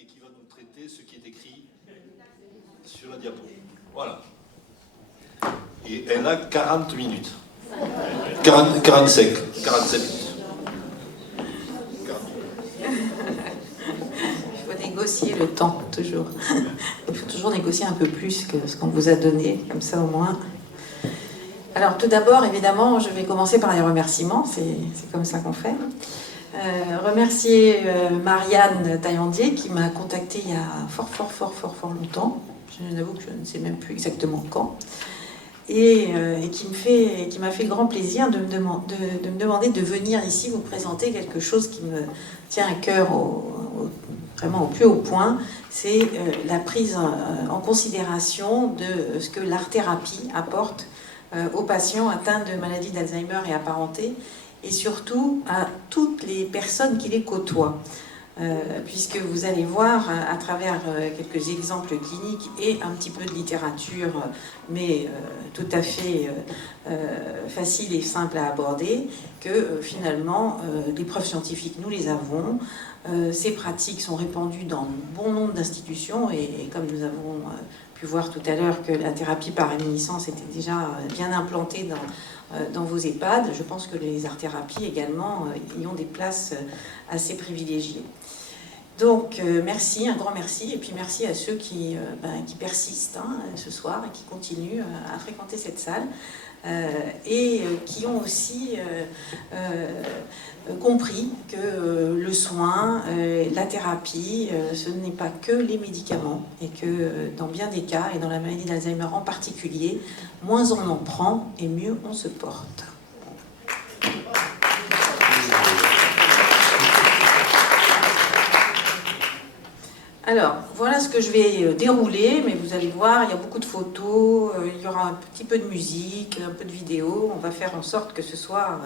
et qui va nous traiter ce qui est écrit sur la diapo. Voilà. Et elle a 40 minutes. 47 minutes. Il faut négocier le temps, toujours. Il faut toujours négocier un peu plus que ce qu'on vous a donné, comme ça au moins. Alors tout d'abord, évidemment, je vais commencer par les remerciements, c'est comme ça qu'on fait. Remercier Marianne Taillandier qui m'a contactée il y a fort longtemps. Je n'avoue que je ne sais même plus exactement quand. Et qui m'a fait le grand plaisir de me demander de venir ici vous présenter quelque chose qui me tient à cœur vraiment au plus haut point. C'est la prise en considération de ce que l'art-thérapie apporte aux patients atteints de maladies d'Alzheimer et apparentées, et surtout à toutes les personnes qui les côtoient. Puisque vous allez voir à travers quelques exemples cliniques et un petit peu de littérature, mais tout à fait facile et simple à aborder, que finalement, les preuves scientifiques, nous les avons. Ces pratiques sont répandues dans bon nombre d'institutions, et comme nous avons pu voir tout à l'heure que la thérapie par réminiscence était déjà bien implantée dans vos EHPAD, je pense que les art-thérapies également y ont des places assez privilégiées. Donc merci, un grand merci, et puis merci à ceux qui persistent ce soir et qui continuent à fréquenter cette salle et qui ont aussi compris que le soin, la thérapie, ce n'est pas que les médicaments, et que dans bien des cas, et dans la maladie d'Alzheimer en particulier, moins on en prend et mieux on se porte. Alors, voilà ce que je vais dérouler, mais vous allez voir, il y a beaucoup de photos, il y aura un petit peu de musique, un peu de vidéo. On va faire en sorte que ce soit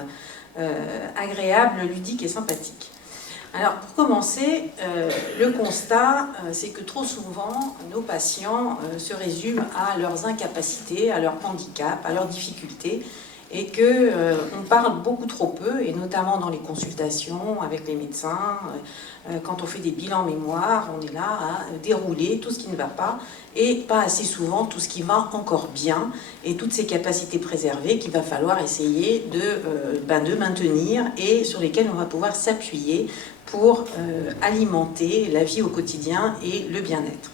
agréable, ludique et sympathique. Alors, pour commencer, le constat, c'est que trop souvent, nos patients se résument à leurs incapacités, à leurs handicaps, à leurs difficultés, et qu'on parle beaucoup trop peu, et notamment dans les consultations avec les médecins. Quand on fait des bilans mémoire, on est là à dérouler tout ce qui ne va pas, et pas assez souvent tout ce qui va encore bien, et toutes ces capacités préservées qu'il va falloir essayer de maintenir, et sur lesquelles on va pouvoir s'appuyer pour alimenter la vie au quotidien et le bien-être.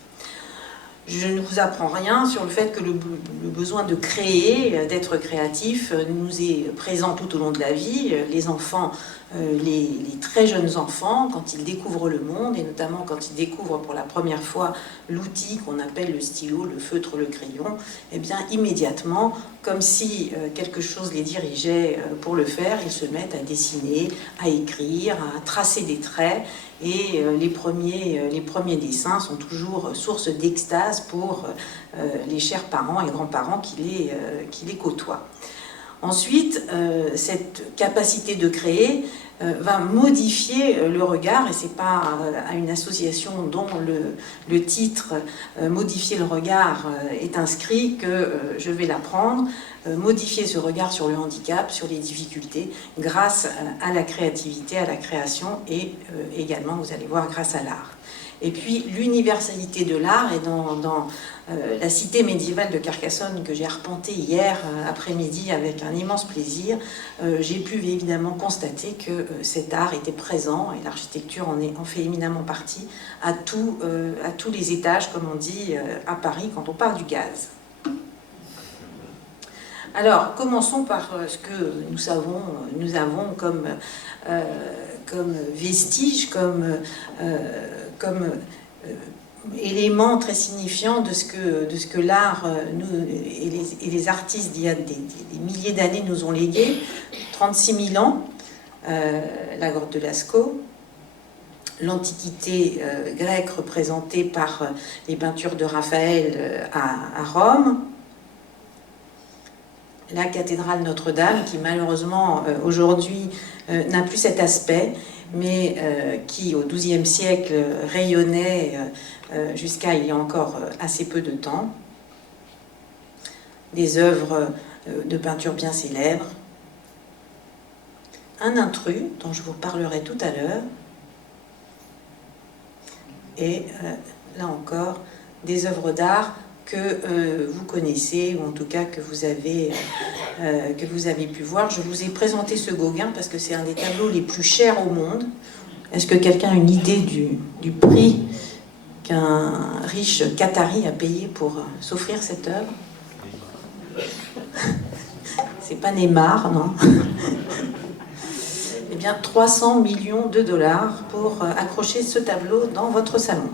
Je ne vous apprends rien sur le fait que le besoin de créer, d'être créatif, nous est présent tout au long de la vie. Les enfants, les très jeunes enfants, quand ils découvrent le monde, et notamment quand ils découvrent pour la première fois l'outil qu'on appelle le stylo, le feutre, le crayon, eh bien immédiatement, comme si quelque chose les dirigeait pour le faire, ils se mettent à dessiner, à écrire, à tracer des traits. Et les premiers dessins sont toujours source d'extase pour les chers parents et grands-parents qui les côtoient. Ensuite, cette capacité de créer va modifier le regard, et c'est pas à une association dont le titre modifier le regard est inscrit que je vais l'apprendre. Modifier ce regard sur le handicap, sur les difficultés, grâce à la créativité, à la création, et également, vous allez voir, grâce à l'art. Et puis l'universalité de l'art est dans la cité médiévale de Carcassonne, que j'ai arpentée hier après-midi avec un immense plaisir. J'ai pu évidemment constater que cet art était présent, et l'architecture en fait éminemment partie, à tous les étages, comme on dit à Paris quand on parle du gaz. Alors, commençons par ce que nous avons comme vestige, comme élément très signifiant de ce que l'art et les artistes d'il y a des milliers d'années nous ont légué. 36 000 ans, la grotte de Lascaux, l'Antiquité grecque représentée par les peintures de Raphaël à Rome, la cathédrale Notre-Dame, qui malheureusement aujourd'hui n'a plus cet aspect, mais qui au XIIe siècle rayonnait jusqu'à il y a encore assez peu de temps. Des œuvres de peinture bien célèbres. Un intrus, dont je vous parlerai tout à l'heure. et là encore, des œuvres d'art que vous connaissez, ou en tout cas que vous avez pu voir. Je vous ai présenté ce Gauguin parce que c'est un des tableaux les plus chers au monde. Est-ce que quelqu'un a une idée du prix qu'un riche Qatari a payé pour s'offrir cette œuvre? C'est pas Neymar, non? Eh bien, 300 millions de dollars pour accrocher ce tableau dans votre salon.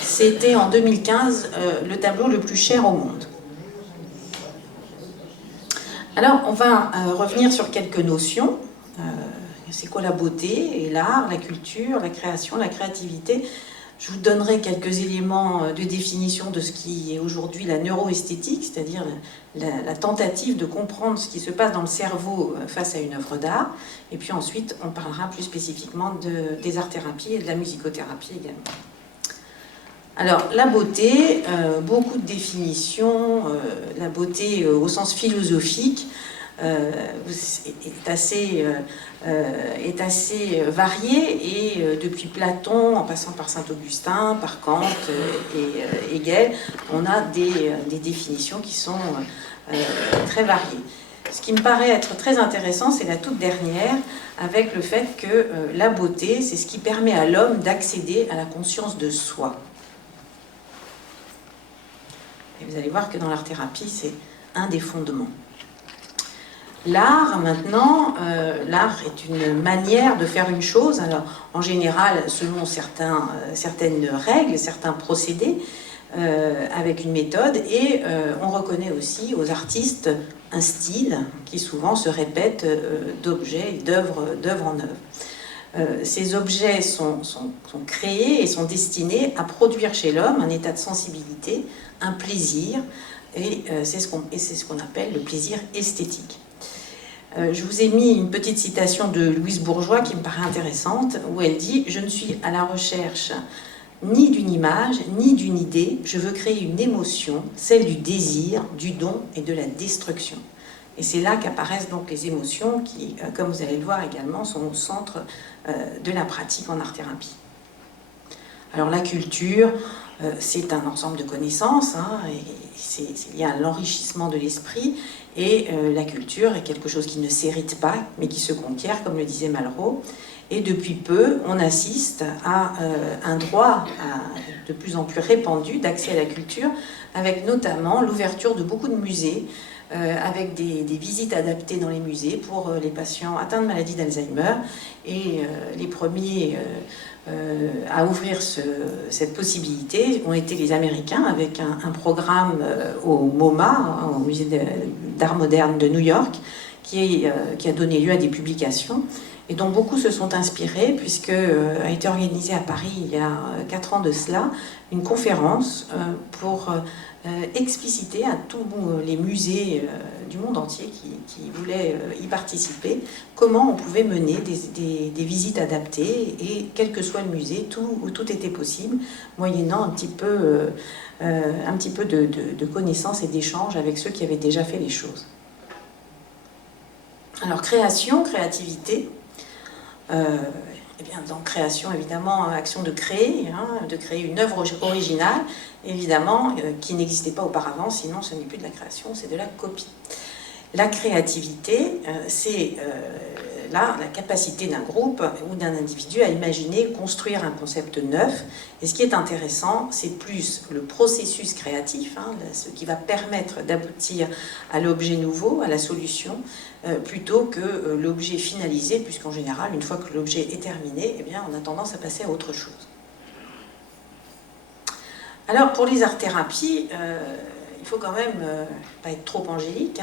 C'était en 2015 le tableau le plus cher au monde. Alors, on va revenir sur quelques notions. C'est quoi la beauté et l'art, la culture, la création, la créativité? Je vous donnerai quelques éléments de définition de ce qui est aujourd'hui la neuroesthétique, c'est-à-dire la tentative de comprendre ce qui se passe dans le cerveau face à une œuvre d'art. Et puis ensuite, on parlera plus spécifiquement des arts-thérapies et de la musicothérapie également. Alors, la beauté, beaucoup de définitions. La beauté au sens philosophique est assez variée, et depuis Platon, en passant par Saint-Augustin, par Kant et Hegel, on a des définitions qui sont très variées. Ce qui me paraît être très intéressant, c'est la toute dernière, avec le fait que la beauté, c'est ce qui permet à l'homme d'accéder à la conscience de soi. Et vous allez voir que dans l'art-thérapie, c'est un des fondements. L'art, maintenant, l'art est une manière de faire une chose, alors en général selon certaines règles, certains procédés, avec une méthode, et on reconnaît aussi aux artistes un style qui souvent se répète d'objets, d'œuvre en œuvre. Ces objets sont créés et sont destinés à produire chez l'homme un état de sensibilité, un plaisir, et c'est ce qu'on appelle le plaisir esthétique. Je vous ai mis une petite citation de Louise Bourgeois qui me paraît intéressante, où elle dit « Je ne suis à la recherche ni d'une image, ni d'une idée, je veux créer une émotion, celle du désir, du don et de la destruction. » Et c'est là qu'apparaissent donc les émotions qui, comme vous allez le voir également, sont au centre de la pratique en art-thérapie. Alors la culture, c'est un ensemble de connaissances, et c'est lié à l'enrichissement de l'esprit, et la culture est quelque chose qui ne s'hérite pas, mais qui se conquiert, comme le disait Malraux. Et depuis peu, on assiste à un droit de plus en plus répandu d'accès à la culture, avec notamment l'ouverture de beaucoup de musées, avec des visites adaptées dans les musées pour les patients atteints de maladie d'Alzheimer. Et les premiers à ouvrir cette possibilité ont été les Américains, avec un programme au MoMA, au Musée d'Art moderne de New York, qui a donné lieu à des publications, et dont beaucoup se sont inspirés, puisque a été organisée à Paris il y a 4 ans de cela, une conférence pour expliciter à tous les musées du monde entier qui voulaient y participer comment on pouvait mener des visites adaptées, et quel que soit le musée, tout était possible, moyennant un petit peu de connaissances et d'échanges avec ceux qui avaient déjà fait les choses. Alors créativité, eh bien, dans création, évidemment, action de créer une œuvre originale, évidemment, qui n'existait pas auparavant, sinon ce n'est plus de la création, c'est de la copie. La créativité, c'est la capacité d'un groupe ou d'un individu à imaginer, construire un concept neuf. Et ce qui est intéressant, c'est plus le processus créatif, ce qui va permettre d'aboutir à l'objet nouveau, à la solution, plutôt que l'objet finalisé, puisqu'en général, une fois que l'objet est terminé, eh bien, on a tendance à passer à autre chose. Alors, pour les arts-thérapies, il faut quand même pas être trop angélique,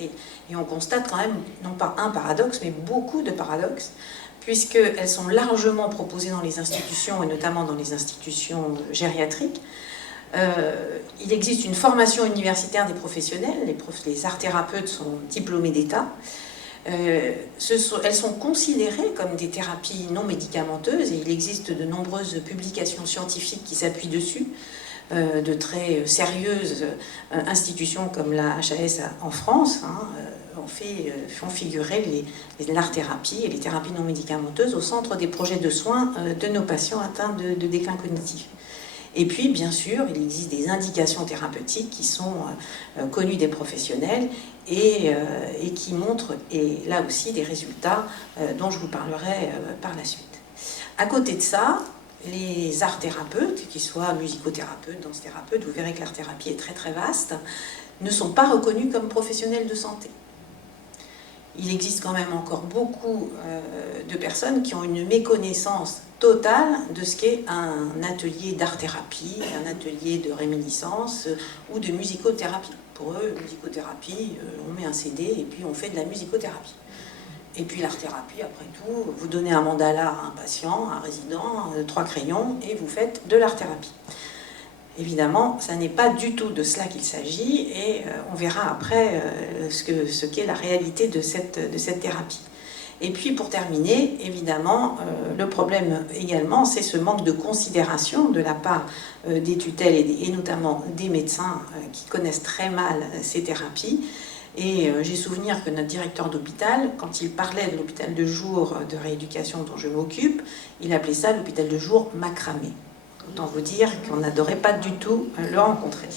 et on constate quand même, non pas un paradoxe, mais beaucoup de paradoxes, puisqu'elles sont largement proposées dans les institutions, et notamment dans les institutions gériatriques. Il existe une formation universitaire des professionnels, les art-thérapeutes sont diplômés d'État. Elles sont considérées comme des thérapies non médicamenteuses, et il existe de nombreuses publications scientifiques qui s'appuient dessus, de très sérieuses institutions comme la HAS en France font figurer l'art-thérapie et les thérapies non médicamenteuses au centre des projets de soins de nos patients atteints de déclin cognitif. Et puis, bien sûr, il existe des indications thérapeutiques qui sont connues des professionnels et qui montrent, et là aussi, des résultats dont je vous parlerai par la suite. À côté de ça, les art-thérapeutes, qu'ils soient musicothérapeutes, danse-thérapeutes, vous verrez que l'art-thérapie est très très vaste, ne sont pas reconnus comme professionnels de santé. Il existe quand même encore beaucoup de personnes qui ont une méconnaissance totale de ce qu'est un atelier d'art-thérapie, un atelier de réminiscence ou de musicothérapie. Pour eux, musicothérapie, on met un CD et puis on fait de la musicothérapie. Et puis l'art-thérapie, après tout, vous donnez un mandala à un patient, un résident, 3 crayons, et vous faites de l'art-thérapie. Évidemment, ça n'est pas du tout de cela qu'il s'agit, et on verra après ce qu'est la réalité de cette thérapie. Et puis pour terminer, évidemment, le problème également, c'est ce manque de considération de la part des tutelles et notamment des médecins qui connaissent très mal ces thérapies. Et j'ai souvenir que notre directeur d'hôpital, quand il parlait de l'hôpital de jour de rééducation dont je m'occupe, il appelait ça l'hôpital de jour macramé. Autant vous dire qu'on n'adorait pas du tout le rencontrer.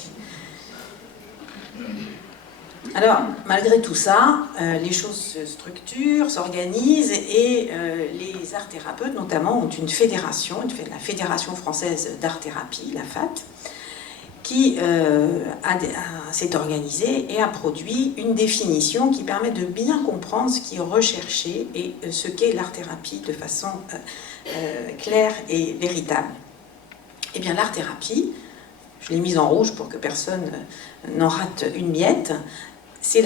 Alors, malgré tout ça, les choses se structurent, s'organisent, et les art-thérapeutes, notamment, ont une fédération, la Fédération française d'art-thérapie, la FAT, qui s'est organisée et a produit une définition qui permet de bien comprendre ce qui est recherché et ce qu'est l'art-thérapie de façon claire et véritable. Eh bien, l'art-thérapie, je l'ai mise en rouge pour que personne n'en rate une miette, c'est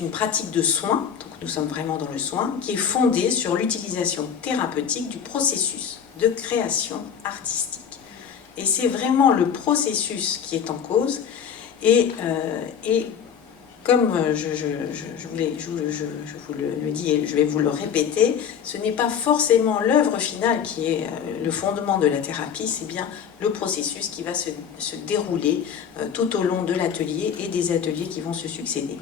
une pratique de soin, donc nous sommes vraiment dans le soin, qui est fondée sur l'utilisation thérapeutique du processus de création artistique. Et c'est vraiment le processus qui est en cause. Et comme je vous le dis et je vais vous le répéter, ce n'est pas forcément l'œuvre finale qui est le fondement de la thérapie, c'est bien le processus qui va se dérouler tout au long de l'atelier et des ateliers qui vont se succéder.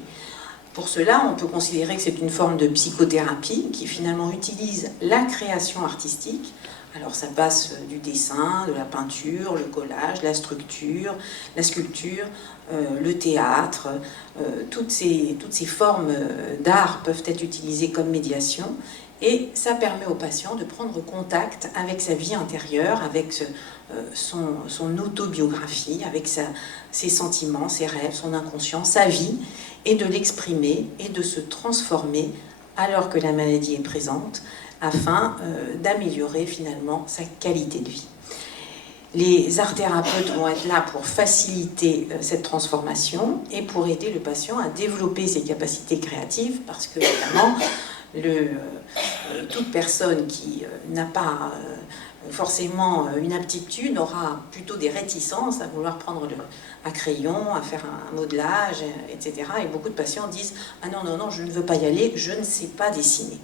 Pour cela, on peut considérer que c'est une forme de psychothérapie qui finalement utilise la création artistique. Alors ça passe du dessin, de la peinture, le collage, la sculpture, le théâtre. Toutes ces formes d'art peuvent être utilisées comme médiation, et ça permet au patient de prendre contact avec sa vie intérieure, avec son autobiographie, avec ses sentiments, ses rêves, son inconscient, sa vie, et de l'exprimer et de se transformer alors que la maladie est présente, afin d'améliorer finalement sa qualité de vie. Les art-thérapeutes vont être là pour faciliter cette transformation et pour aider le patient à développer ses capacités créatives, parce que évidemment, toute personne qui n'a pas forcément une aptitude aura plutôt des réticences à vouloir prendre un crayon, à faire un modelage, etc. Et beaucoup de patients disent « Ah non, non, non, je ne veux pas y aller, je ne sais pas dessiner ».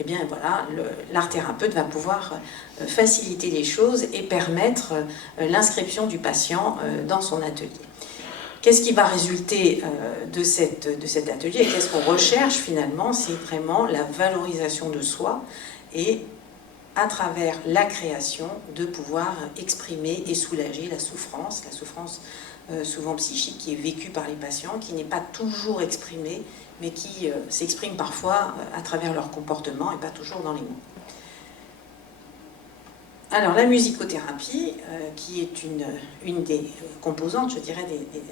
Eh bien voilà, l'art-thérapeute va pouvoir faciliter les choses et permettre l'inscription du patient dans son atelier. Qu'est-ce qui va résulter de cet atelier et qu'est-ce qu'on recherche finalement? C'est vraiment la valorisation de soi et à travers la création de pouvoir exprimer et soulager la souffrance souvent psychique qui est vécue par les patients, qui n'est pas toujours exprimée, mais qui s'exprime parfois à travers leur comportement et pas toujours dans les mots. Alors la musicothérapie, qui est une des composantes, je dirais,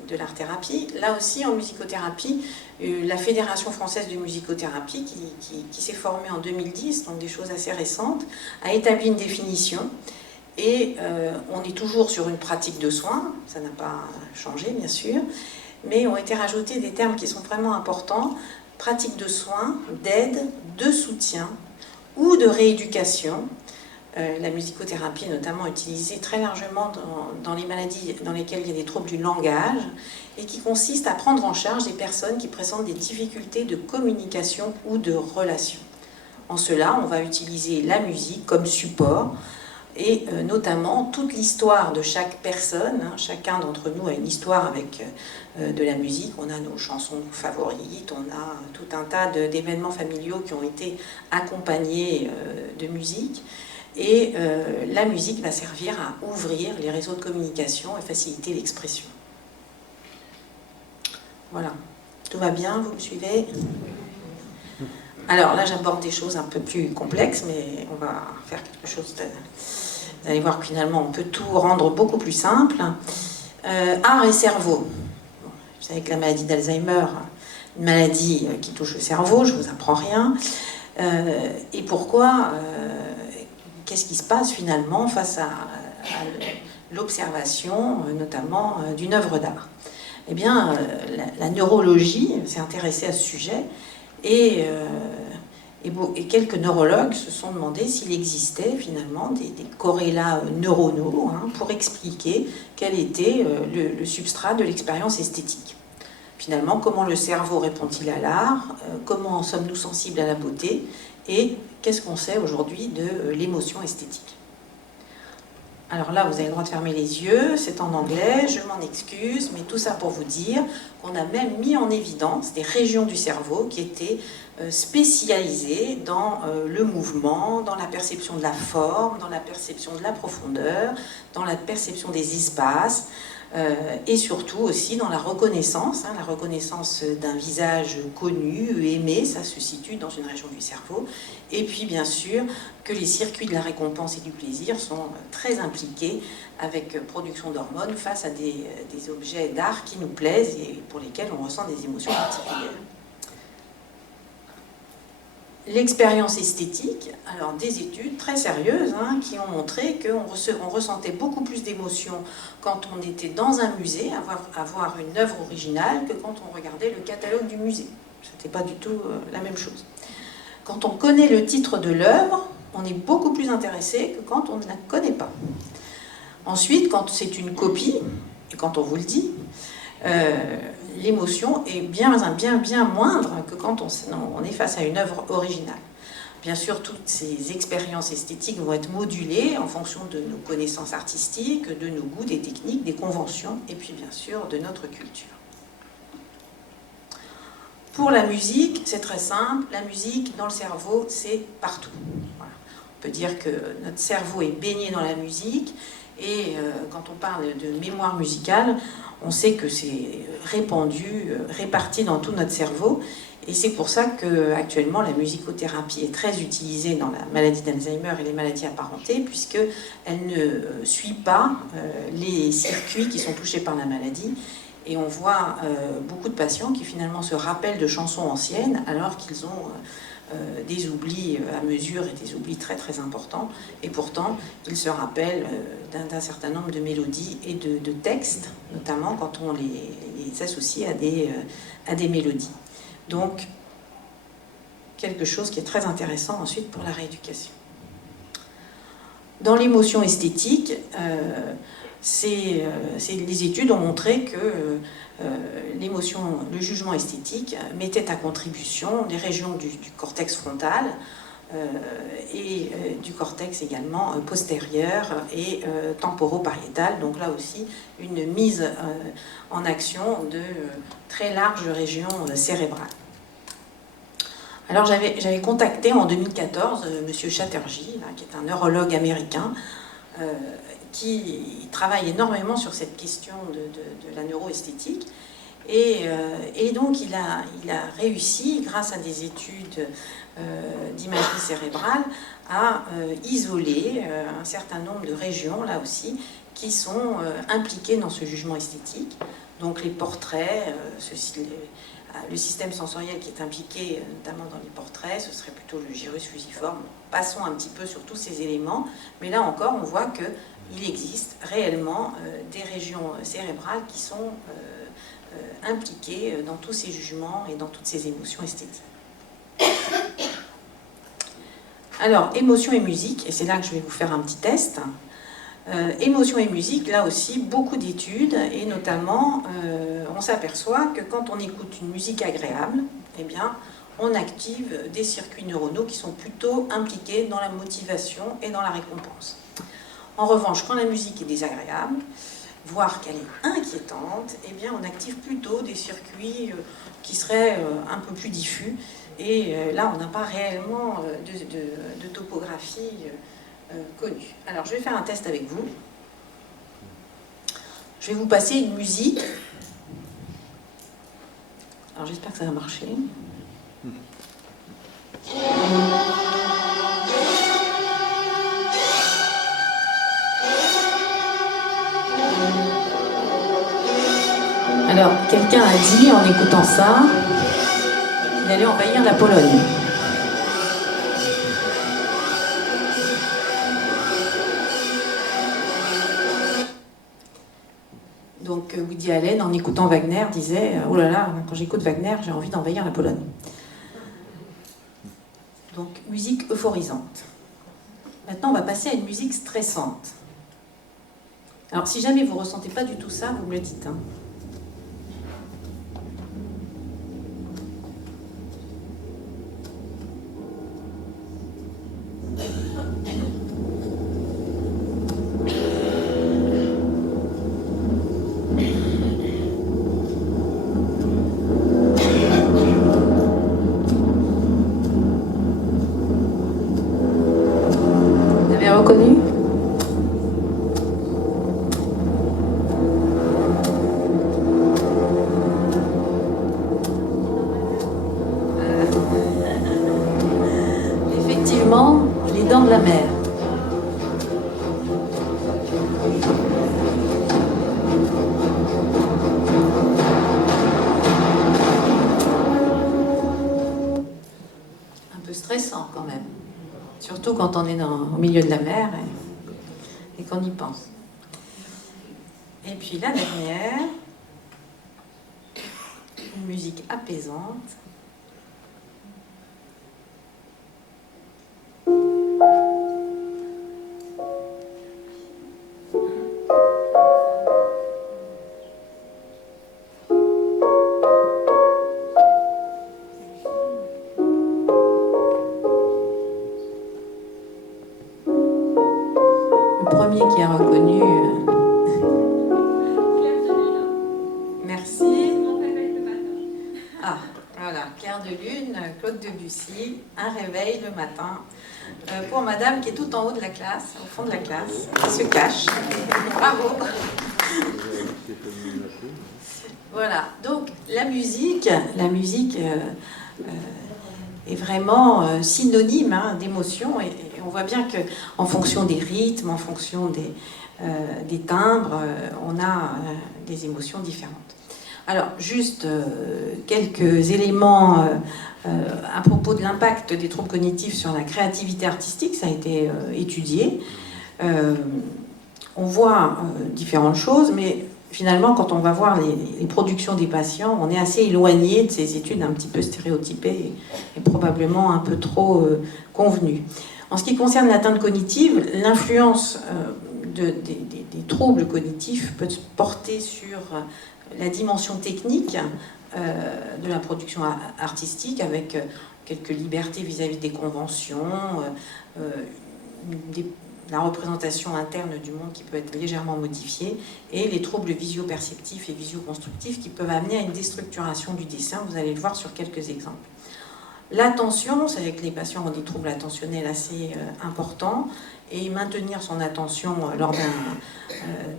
de l'art-thérapie, là aussi en musicothérapie, la Fédération française de musicothérapie, qui s'est formée en 2010, donc des choses assez récentes, a établi une définition. Et on est toujours sur une pratique de soins, ça n'a pas changé bien sûr, mais ont été rajoutés des termes qui sont vraiment importants: pratique de soins, d'aide, de soutien ou de rééducation. La musicothérapie est notamment utilisée très largement dans les maladies dans lesquelles il y a des troubles du langage et qui consiste à prendre en charge des personnes qui présentent des difficultés de communication ou de relation. En cela, on va utiliser la musique comme support et notamment toute l'histoire de chaque personne. Chacun d'entre nous a une histoire avec de la musique. On a nos chansons favorites, on a tout un tas d'événements familiaux qui ont été accompagnés de musique. Et la musique va servir à ouvrir les réseaux de communication et faciliter l'expression. Voilà. Tout va bien, vous me suivez? Alors là, j'aborde des choses un peu plus complexes, mais on va faire quelque chose de... Vous allez voir que finalement, on peut tout rendre beaucoup plus simple. Art et cerveau. Bon, vous savez que la maladie d'Alzheimer, une maladie qui touche le cerveau, je ne vous apprends rien. Et pourquoi qu'est-ce qui se passe finalement face à l'observation, notamment d'une œuvre d'art? Eh bien, la neurologie s'est intéressée à ce sujet et quelques neurologues se sont demandé s'il existait finalement des corrélats neuronaux pour expliquer quel était le substrat de l'expérience esthétique. Finalement, comment le cerveau répond-il à l'art? Comment sommes-nous sensibles à la beauté? Et qu'est-ce qu'on sait aujourd'hui de l'émotion esthétique? Alors là, vous avez le droit de fermer les yeux, c'est en anglais, je m'en excuse, mais tout ça pour vous dire qu'on a même mis en évidence des régions du cerveau qui étaient spécialisées dans le mouvement, dans la perception de la forme, dans la perception de la profondeur, dans la perception des espaces, et surtout aussi dans la reconnaissance d'un visage connu, aimé, ça se situe dans une région du cerveau. Et puis bien sûr que les circuits de la récompense et du plaisir sont très impliqués avec production d'hormones face à des objets d'art qui nous plaisent et pour lesquels on ressent des émotions particulières. L'expérience esthétique, alors des études très sérieuses qui ont montré qu'on ressentait beaucoup plus d'émotions quand on était dans un musée, à voir une œuvre originale, que quand on regardait le catalogue du musée. C'était pas du tout la même chose. Quand on connaît le titre de l'œuvre, on est beaucoup plus intéressé que quand on ne la connaît pas. Ensuite, quand c'est une copie, et quand on vous le dit, l'émotion est bien moindre que quand on est face à une œuvre originale. Bien sûr, toutes ces expériences esthétiques vont être modulées en fonction de nos connaissances artistiques, de nos goûts, des techniques, des conventions, et puis bien sûr de notre culture. Pour la musique, c'est très simple. La musique, dans le cerveau, c'est partout. Voilà. On peut dire que notre cerveau est baigné dans la musique. Et quand on parle de mémoire musicale, on sait que c'est réparti dans tout notre cerveau. Et c'est pour ça qu'actuellement, la musicothérapie est très utilisée dans la maladie d'Alzheimer et les maladies apparentées, puisqu'elle ne suit pas les circuits qui sont touchés par la maladie. Et on voit beaucoup de patients qui finalement se rappellent de chansons anciennes alors qu'ils ont des oublis à mesure et des oublis très très importants. Et pourtant, ils se rappellent d'un certain nombre de mélodies et de textes, notamment quand on les associe à des mélodies. Donc, quelque chose qui est très intéressant ensuite pour la rééducation. Dans l'émotion esthétique, les études ont montré que le jugement esthétique mettait à contribution les régions du cortex frontal et du cortex également postérieur et temporopariétal. Donc là aussi, une mise en action de très larges régions cérébrales. Alors j'avais contacté en 2014 M. Chatterjee, qui est un neurologue américain, qui travaille énormément sur cette question de la neuroesthétique. Et donc il a réussi, grâce à des études d'imagerie cérébrale, à isoler un certain nombre de régions, là aussi, qui sont impliquées dans ce jugement esthétique. Donc les portraits, le système sensoriel qui est impliqué notamment dans les portraits, ce serait plutôt le gyrus fusiforme. Passons un petit peu sur tous ces éléments, mais là encore on voit qu'il existe réellement des régions cérébrales qui sont impliquées dans tous ces jugements et dans toutes ces émotions esthétiques. Alors, émotion et musique, et c'est là que je vais vous faire un petit test. Émotion et musique, là aussi, beaucoup d'études, et notamment, on s'aperçoit que quand on écoute une musique agréable, eh bien, on active des circuits neuronaux qui sont plutôt impliqués dans la motivation et dans la récompense. En revanche, quand la musique est désagréable, voire qu'elle est inquiétante, eh bien on active plutôt des circuits qui seraient un peu plus diffus. Et là, on n'a pas réellement de topographie connue. Alors, je vais faire un test avec vous. Je vais vous passer une musique. Alors, j'espère que ça va marcher. Alors, quelqu'un a dit, en écoutant ça, qu'il allait envahir la Pologne. Donc, Woody Allen, en écoutant Wagner, disait « Oh là là, quand j'écoute Wagner, j'ai envie d'envahir la Pologne. » Donc, musique euphorisante. Maintenant, on va passer à une musique stressante. Alors, si jamais vous ne ressentez pas du tout ça, vous me le dites. Hein. Vous avez reconnu ? Effectivement, les dents de la mer. Un peu stressant quand même. Surtout quand on est au milieu de la mer et qu'on y pense. Et puis la dernière, une musique apaisante. Le premier qui a reconnu. Merci. Ah, voilà, Clair de Lune, Claude Debussy, Un réveil le matin. Pour madame qui est tout en haut de la classe, au fond de la classe, qui se cache. Bravo. Voilà, donc la musique est vraiment synonyme d'émotion et on voit bien qu'en fonction des rythmes, en fonction des timbres, on a des émotions différentes. Alors, juste quelques éléments à propos de l'impact des troubles cognitifs sur la créativité artistique, ça a été étudié. On voit différentes choses, mais finalement, quand on va voir les productions des patients, on est assez éloigné de ces études un petit peu stéréotypées et probablement un peu trop convenues. En ce qui concerne l'atteinte cognitive, l'influence des troubles cognitifs peut se porter sur la dimension technique de la production artistique avec quelques libertés vis-à-vis des conventions, la représentation interne du monde qui peut être légèrement modifiée et les troubles visio-perceptifs et visio-constructifs qui peuvent amener à une déstructuration du dessin. Vous allez le voir sur quelques exemples. L'attention, c'est que les patients ont des troubles attentionnels assez importants et maintenir son attention lors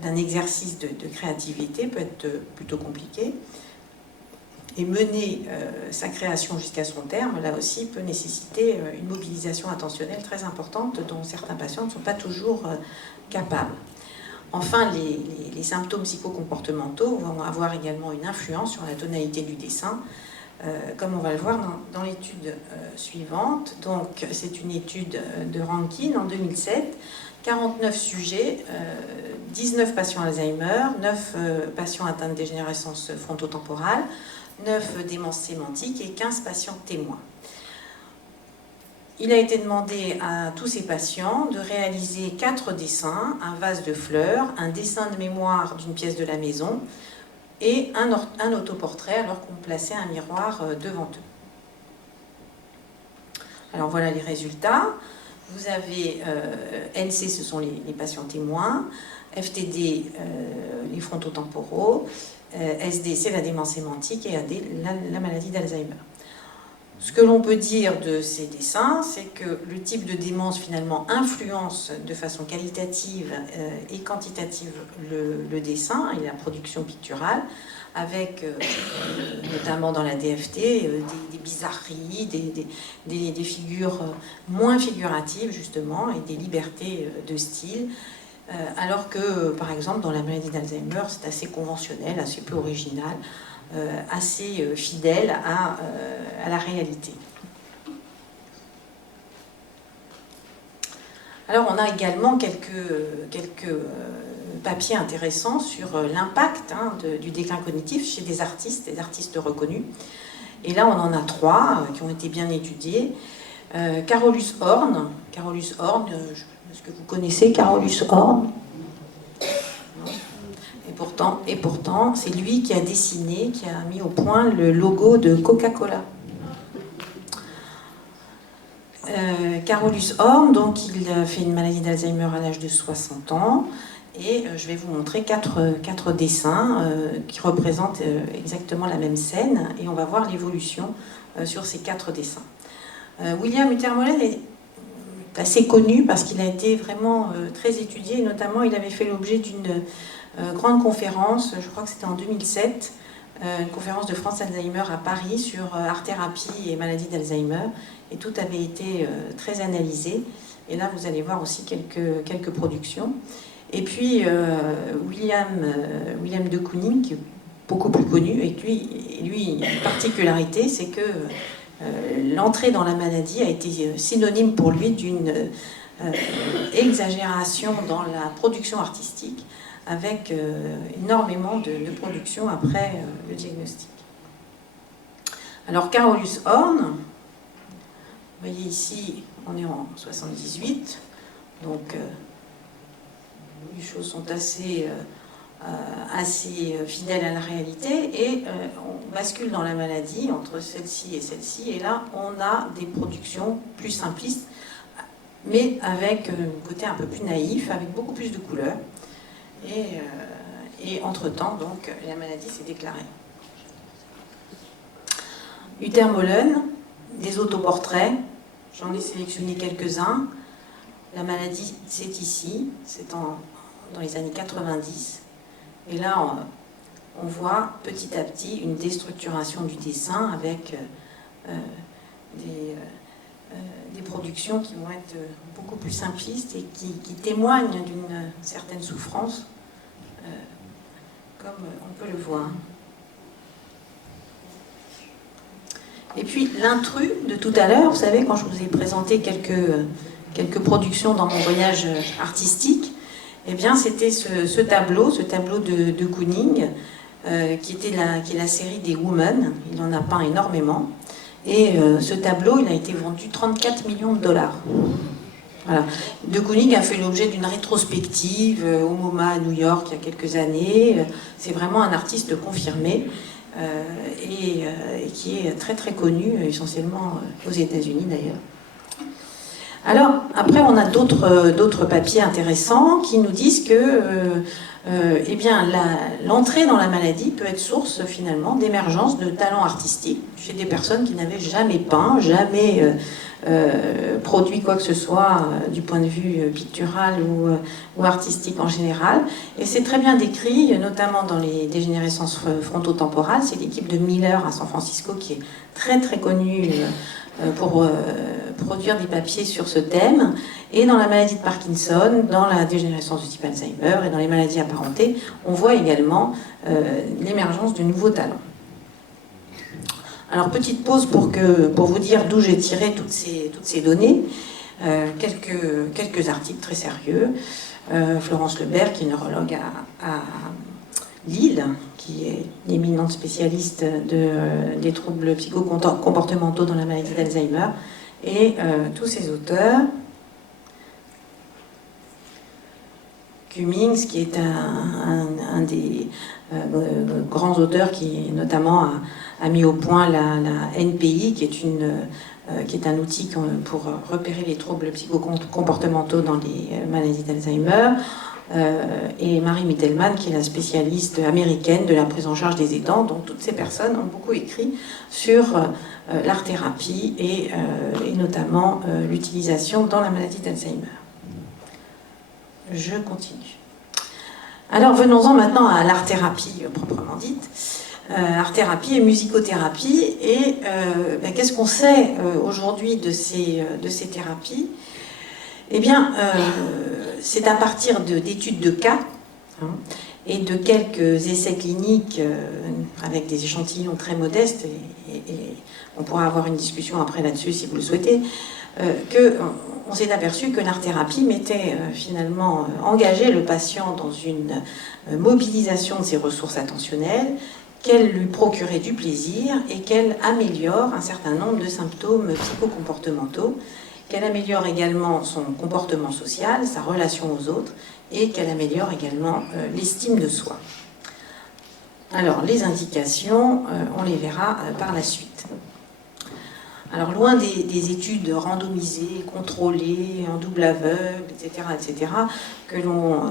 d'un exercice de créativité peut être plutôt compliqué. Et mener sa création jusqu'à son terme, là aussi, peut nécessiter une mobilisation attentionnelle très importante dont certains patients ne sont pas toujours capables. Enfin, les symptômes psychocomportementaux vont avoir également une influence sur la tonalité du dessin, comme on va le voir dans l'étude suivante. Donc, c'est une étude de Rankin en 2007, 49 sujets, 19 patients Alzheimer, 9 patients atteints de dégénérescence frontotemporale, 9 démences sémantiques et 15 patients témoins. Il a été demandé à tous ces patients de réaliser 4 dessins, un vase de fleurs, un dessin de mémoire d'une pièce de la maison et un autoportrait alors qu'on plaçait un miroir devant eux. Alors voilà les résultats. vous avez NC, ce sont les patients témoins, FTD, les frontotemporaux, SD, c'est la démence sémantique, et AD, la maladie d'Alzheimer. Ce que l'on peut dire de ces dessins, c'est que le type de démence finalement influence de façon qualitative et quantitative le dessin et la production picturale, avec notamment dans la DFT des bizarreries, des figures moins figuratives justement, et des libertés de style, alors que par exemple dans la maladie d'Alzheimer c'est assez conventionnel, assez peu original, assez fidèle à la réalité. Alors on a également quelques papiers intéressants sur l'impact du déclin cognitif chez des artistes reconnus. Et là on en a 3 qui ont été bien étudiés. Carolus Horn, est-ce que vous connaissez Carolus Horn ? Et pourtant, c'est lui qui a dessiné, qui a mis au point le logo de Coca-Cola. Carolus Horn, donc il a fait une maladie d'Alzheimer à l'âge de 60 ans, et je vais vous montrer quatre dessins qui représentent exactement la même scène, et on va voir l'évolution sur ces 4 dessins. William Utermohlen est assez connu parce qu'il a été vraiment très étudié, notamment il avait fait l'objet d'une grande conférence, je crois que c'était en 2007, une conférence de France Alzheimer à Paris sur art-thérapie et maladie d'Alzheimer, et tout avait été très analysé, et là vous allez voir aussi quelques productions. Et puis William de Kooning, qui est beaucoup plus connu, et lui une particularité, c'est que l'entrée dans la maladie a été synonyme pour lui d'une exagération dans la production artistique, avec énormément de production après le diagnostic. Alors Carolus Horn, vous voyez ici, on est en 78, donc les choses sont assez fidèles à la réalité, et on bascule dans la maladie entre celle-ci, et là on a des productions plus simplistes, mais avec un côté un peu plus naïf, avec beaucoup plus de couleurs. Et entre-temps, donc, la maladie s'est déclarée. Utermohlen, des autoportraits, j'en ai sélectionné quelques-uns. La maladie, c'est ici, c'est dans les années 90. Et là, on voit petit à petit une déstructuration du dessin avec des productions qui vont être beaucoup plus simplistes et qui témoignent d'une certaine souffrance, comme on peut le voir. Et puis l'intrus de tout à l'heure, vous savez, quand je vous ai présenté quelques productions dans mon voyage artistique, eh bien c'était ce tableau de Kooning, qui est la série des Women. Il en a peint énormément. Et ce tableau, il a été vendu 34 millions de dollars. Voilà. De Kooning a fait l'objet d'une rétrospective au MoMA à New York il y a quelques années. C'est vraiment un artiste confirmé et qui est très très connu, essentiellement aux États-Unis d'ailleurs. Alors, après, on a d'autres papiers intéressants qui nous disent que eh bien, l'entrée dans la maladie peut être source finalement d'émergence de talents artistiques chez des personnes qui n'avaient jamais peint, jamais produit quoi que ce soit du point de vue pictural ou artistique en général. Et c'est très bien décrit, notamment dans les dégénérescences frontotemporales. C'est l'équipe de Miller à San Francisco qui est très très connue pour produire des papiers sur ce thème, et dans la maladie de Parkinson, dans la dégénérescence du type Alzheimer et dans les maladies apparentées, on voit également l'émergence de nouveaux talents. Alors petite pause pour vous dire d'où j'ai tiré toutes ces données, quelques articles très sérieux. Florence Lebert, qui est neurologue à Lille, qui est l'éminente spécialiste des troubles psychocomportementaux dans la maladie d'Alzheimer, et tous ces auteurs Cummings, qui est un des grands auteurs qui, notamment, a mis au point la NPI, qui est un outil pour repérer les troubles psychocomportementaux dans les maladies d'Alzheimer. Et Marie Mittelman, qui est la spécialiste américaine de la prise en charge des aidants. Donc toutes ces personnes ont beaucoup écrit sur l'art-thérapie et notamment l'utilisation dans la maladie d'Alzheimer. Je continue. Alors venons-en maintenant à l'art-thérapie proprement dite. Art-thérapie et musicothérapie. Et qu'est-ce qu'on sait aujourd'hui de ces thérapies ? Eh bien, c'est à partir d'études de cas et de quelques essais cliniques avec des échantillons très modestes, et on pourra avoir une discussion après là-dessus si vous le souhaitez, qu'on s'est aperçu que l'art-thérapie mettait finalement engagé le patient dans une mobilisation de ses ressources attentionnelles, qu'elle lui procurait du plaisir et qu'elle améliore un certain nombre de symptômes psychocomportementaux, qu'elle améliore également son comportement social, sa relation aux autres, et qu'elle améliore également l'estime de soi. Alors, les indications, on les verra par la suite. Alors, loin des études randomisées, contrôlées, en double aveugle, etc., que l'on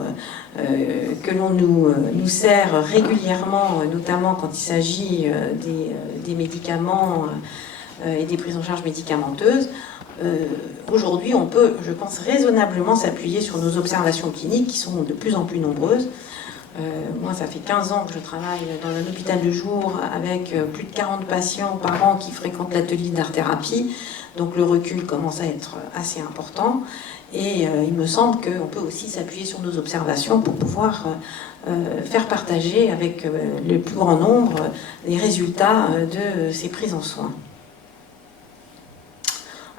nous sert régulièrement, notamment quand il s'agit des médicaments et des prises en charge médicamenteuses, aujourd'hui, on peut, je pense, raisonnablement s'appuyer sur nos observations cliniques qui sont de plus en plus nombreuses. Moi, ça fait 15 ans que je travaille dans un hôpital de jour avec plus de 40 patients par an qui fréquentent l'atelier d'art-thérapie. Donc le recul commence à être assez important. Et il me semble qu'on peut aussi s'appuyer sur nos observations pour pouvoir faire partager avec le plus grand nombre les résultats de ces prises en soins.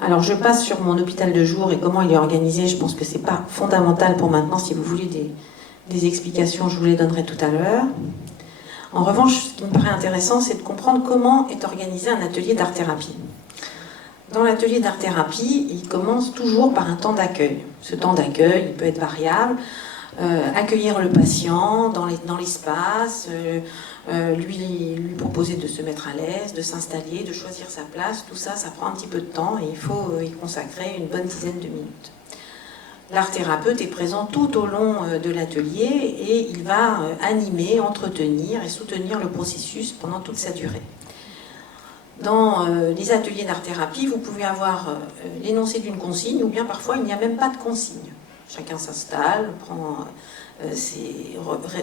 Alors je passe sur mon hôpital de jour et comment il est organisé. Je pense que c'est pas fondamental pour maintenant. Si vous voulez des explications, je vous les donnerai tout à l'heure. En revanche, ce qui me paraît intéressant, c'est de comprendre comment est organisé un atelier d'art-thérapie. Dans l'atelier d'art-thérapie, il commence toujours par un temps d'accueil. Ce temps d'accueil, il peut être variable. Accueillir le patient dans l'espace, lui proposer de se mettre à l'aise, de s'installer, de choisir sa place. Tout ça, ça prend un petit peu de temps et il faut y consacrer une bonne dizaine de minutes. L'art-thérapeute est présent tout au long de l'atelier et il va animer, entretenir et soutenir le processus pendant toute sa durée. Dans les ateliers d'art-thérapie, vous pouvez avoir l'énoncé d'une consigne ou bien parfois il n'y a même pas de consigne. Chacun s'installe,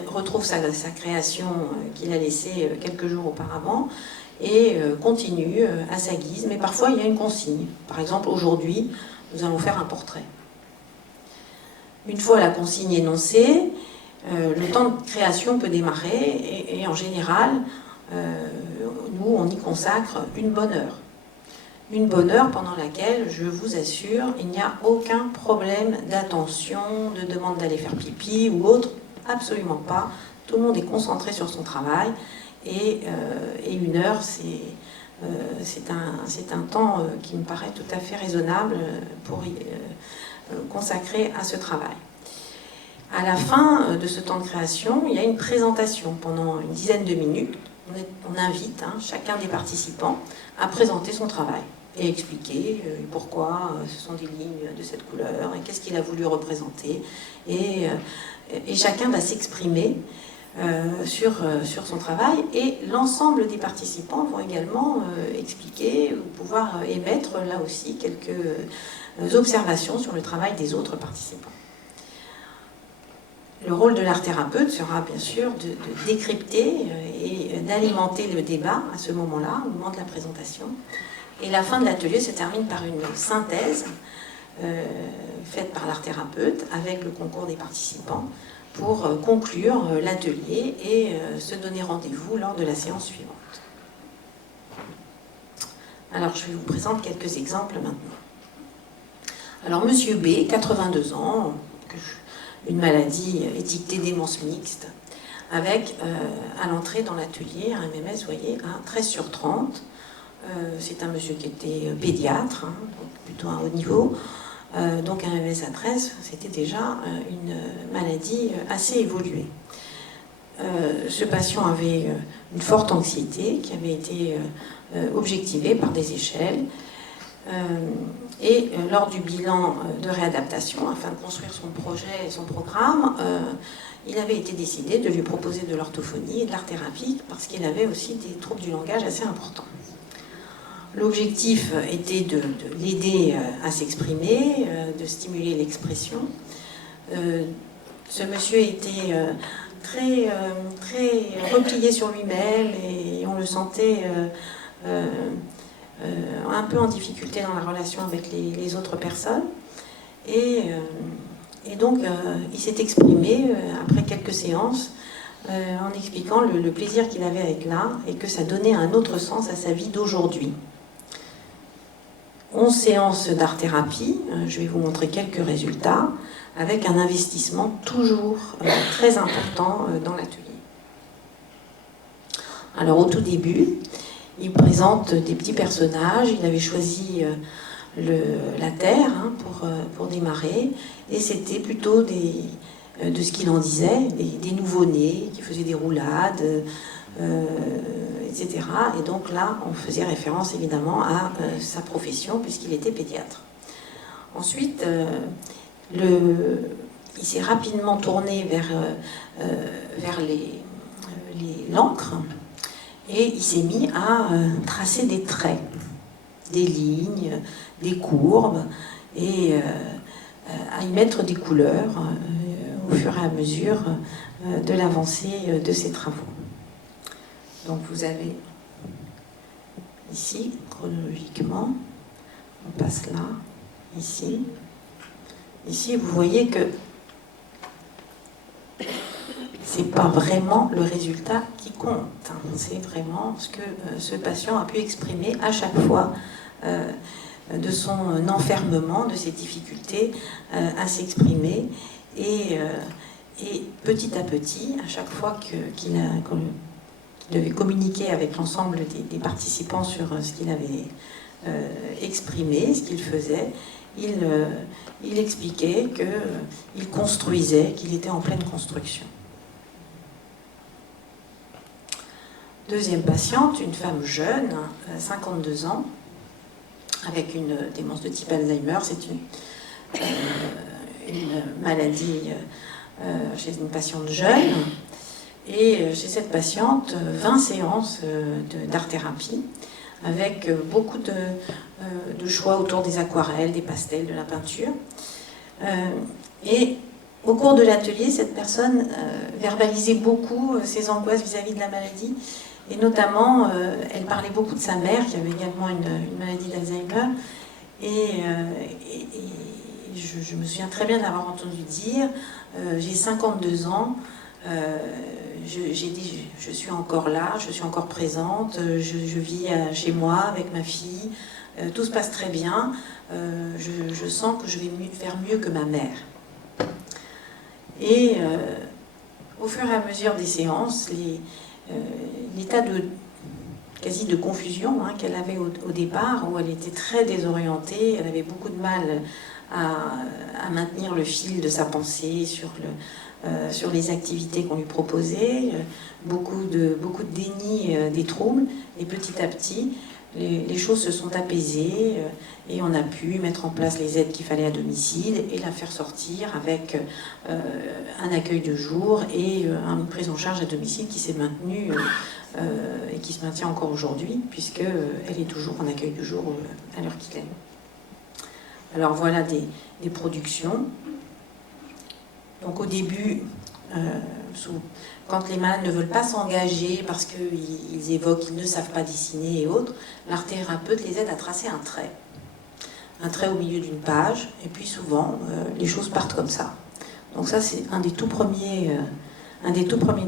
retrouve sa création qu'il a laissée quelques jours auparavant et continue à sa guise. Mais parfois, il y a une consigne. Par exemple, aujourd'hui, nous allons faire un portrait. Une fois la consigne énoncée, le temps de création peut démarrer et en général, nous, on y consacre une bonne heure. Une bonne heure pendant laquelle, je vous assure, il n'y a aucun problème d'attention, de demande d'aller faire pipi ou autre, absolument pas. Tout le monde est concentré sur son travail et une heure, c'est un temps qui me paraît tout à fait raisonnable pour consacrer à ce travail. À la fin de ce temps de création, il y a une présentation pendant une dizaine de minutes. On invite chacun des participants à présenter son travail et expliquer pourquoi ce sont des lignes de cette couleur et qu'est-ce qu'il a voulu représenter. Et chacun va s'exprimer sur son travail et l'ensemble des participants vont également expliquer ou pouvoir émettre là aussi quelques observations sur le travail des autres participants. Le rôle de l'art-thérapeute sera bien sûr de décrypter et d'alimenter le débat à ce moment-là, au moment de la présentation. Et la fin de l'atelier se termine par une synthèse faite par l'art-thérapeute avec le concours des participants pour conclure l'atelier et se donner rendez-vous lors de la séance suivante. Alors, je vous présente quelques exemples maintenant. Alors, Monsieur B, 82 ans, une maladie étiquetée démence mixte, avec à l'entrée dans l'atelier un MMS, vous voyez, à 13/30. C'est un monsieur qui était pédiatre, donc plutôt à haut niveau, Donc un MSA13, c'était déjà une maladie assez évoluée. Ce patient avait une forte anxiété qui avait été objectivée par des échelles. Et lors du bilan de réadaptation, afin de construire son projet et son programme, il avait été décidé de lui proposer de l'orthophonie et de l'art-thérapie parce qu'il avait aussi des troubles du langage assez importants. L'objectif était de l'aider à s'exprimer, de stimuler l'expression. Ce monsieur était très replié sur lui-même et on le sentait un peu en difficulté dans la relation avec les autres personnes. Et donc, il s'est exprimé après quelques séances en expliquant le plaisir qu'il avait à être là et que ça donnait un autre sens à sa vie d'aujourd'hui. 11 séances d'art-thérapie, je vais vous montrer quelques résultats, avec un investissement toujours très important dans l'atelier. Alors au tout début, il présente des petits personnages, il avait choisi la Terre pour démarrer, et c'était plutôt de ce qu'il en disait, des nouveau-nés qui faisaient des roulades, etc. Et donc là, on faisait référence évidemment à sa profession puisqu'il était pédiatre. Ensuite, il s'est rapidement tourné vers l'encre et il s'est mis à tracer des traits, des lignes, des courbes et à y mettre des couleurs au fur et à mesure de l'avancée de ses travaux. Donc vous avez ici, chronologiquement, on passe là, ici. Ici, vous voyez que c'est pas vraiment le résultat qui compte. C'est vraiment ce que ce patient a pu exprimer à chaque fois de son enfermement, de ses difficultés à s'exprimer. Et petit à petit, à chaque fois qu'il devait communiquer avec l'ensemble des participants sur ce qu'il avait exprimé, ce qu'il faisait, il expliquait qu'il construisait, qu'il était en pleine construction. Deuxième patiente, une femme jeune, 52 ans, avec une démence de type Alzheimer. C'est une maladie chez une patiente jeune. Et chez cette patiente, 20 séances d'art-thérapie, avec beaucoup de choix autour des aquarelles, des pastels, de la peinture. Et au cours de l'atelier, cette personne verbalisait beaucoup ses angoisses vis-à-vis de la maladie. Et notamment, elle parlait beaucoup de sa mère, qui avait également une maladie d'Alzheimer. Et je me souviens très bien d'avoir entendu dire j'ai 52 ans, j'ai dit je suis encore là, je suis encore présente, je vis chez moi avec ma fille, tout se passe très bien, je sens que je vais faire mieux que ma mère. Et au fur et à mesure des séances, l'état quasi de confusion qu'elle avait au départ, où elle était très désorientée, elle avait beaucoup de mal à maintenir le fil de sa pensée sur les activités qu'on lui proposait, beaucoup de déni des troubles, et petit à petit, les choses se sont apaisées et on a pu mettre en place les aides qu'il fallait à domicile et la faire sortir avec un accueil de jour et une prise en charge à domicile qui s'est maintenue et qui se maintient encore aujourd'hui, puisqu'elle est toujours en accueil de jour à l'heure qu'il est. Alors voilà des productions. Donc au début, quand les malades ne veulent pas s'engager parce qu'ils évoquent qu'ils ne savent pas dessiner et autres, l'art thérapeute les aide à tracer un trait au milieu d'une page, et puis souvent les choses partent comme ça. Donc ça c'est un des tout premiers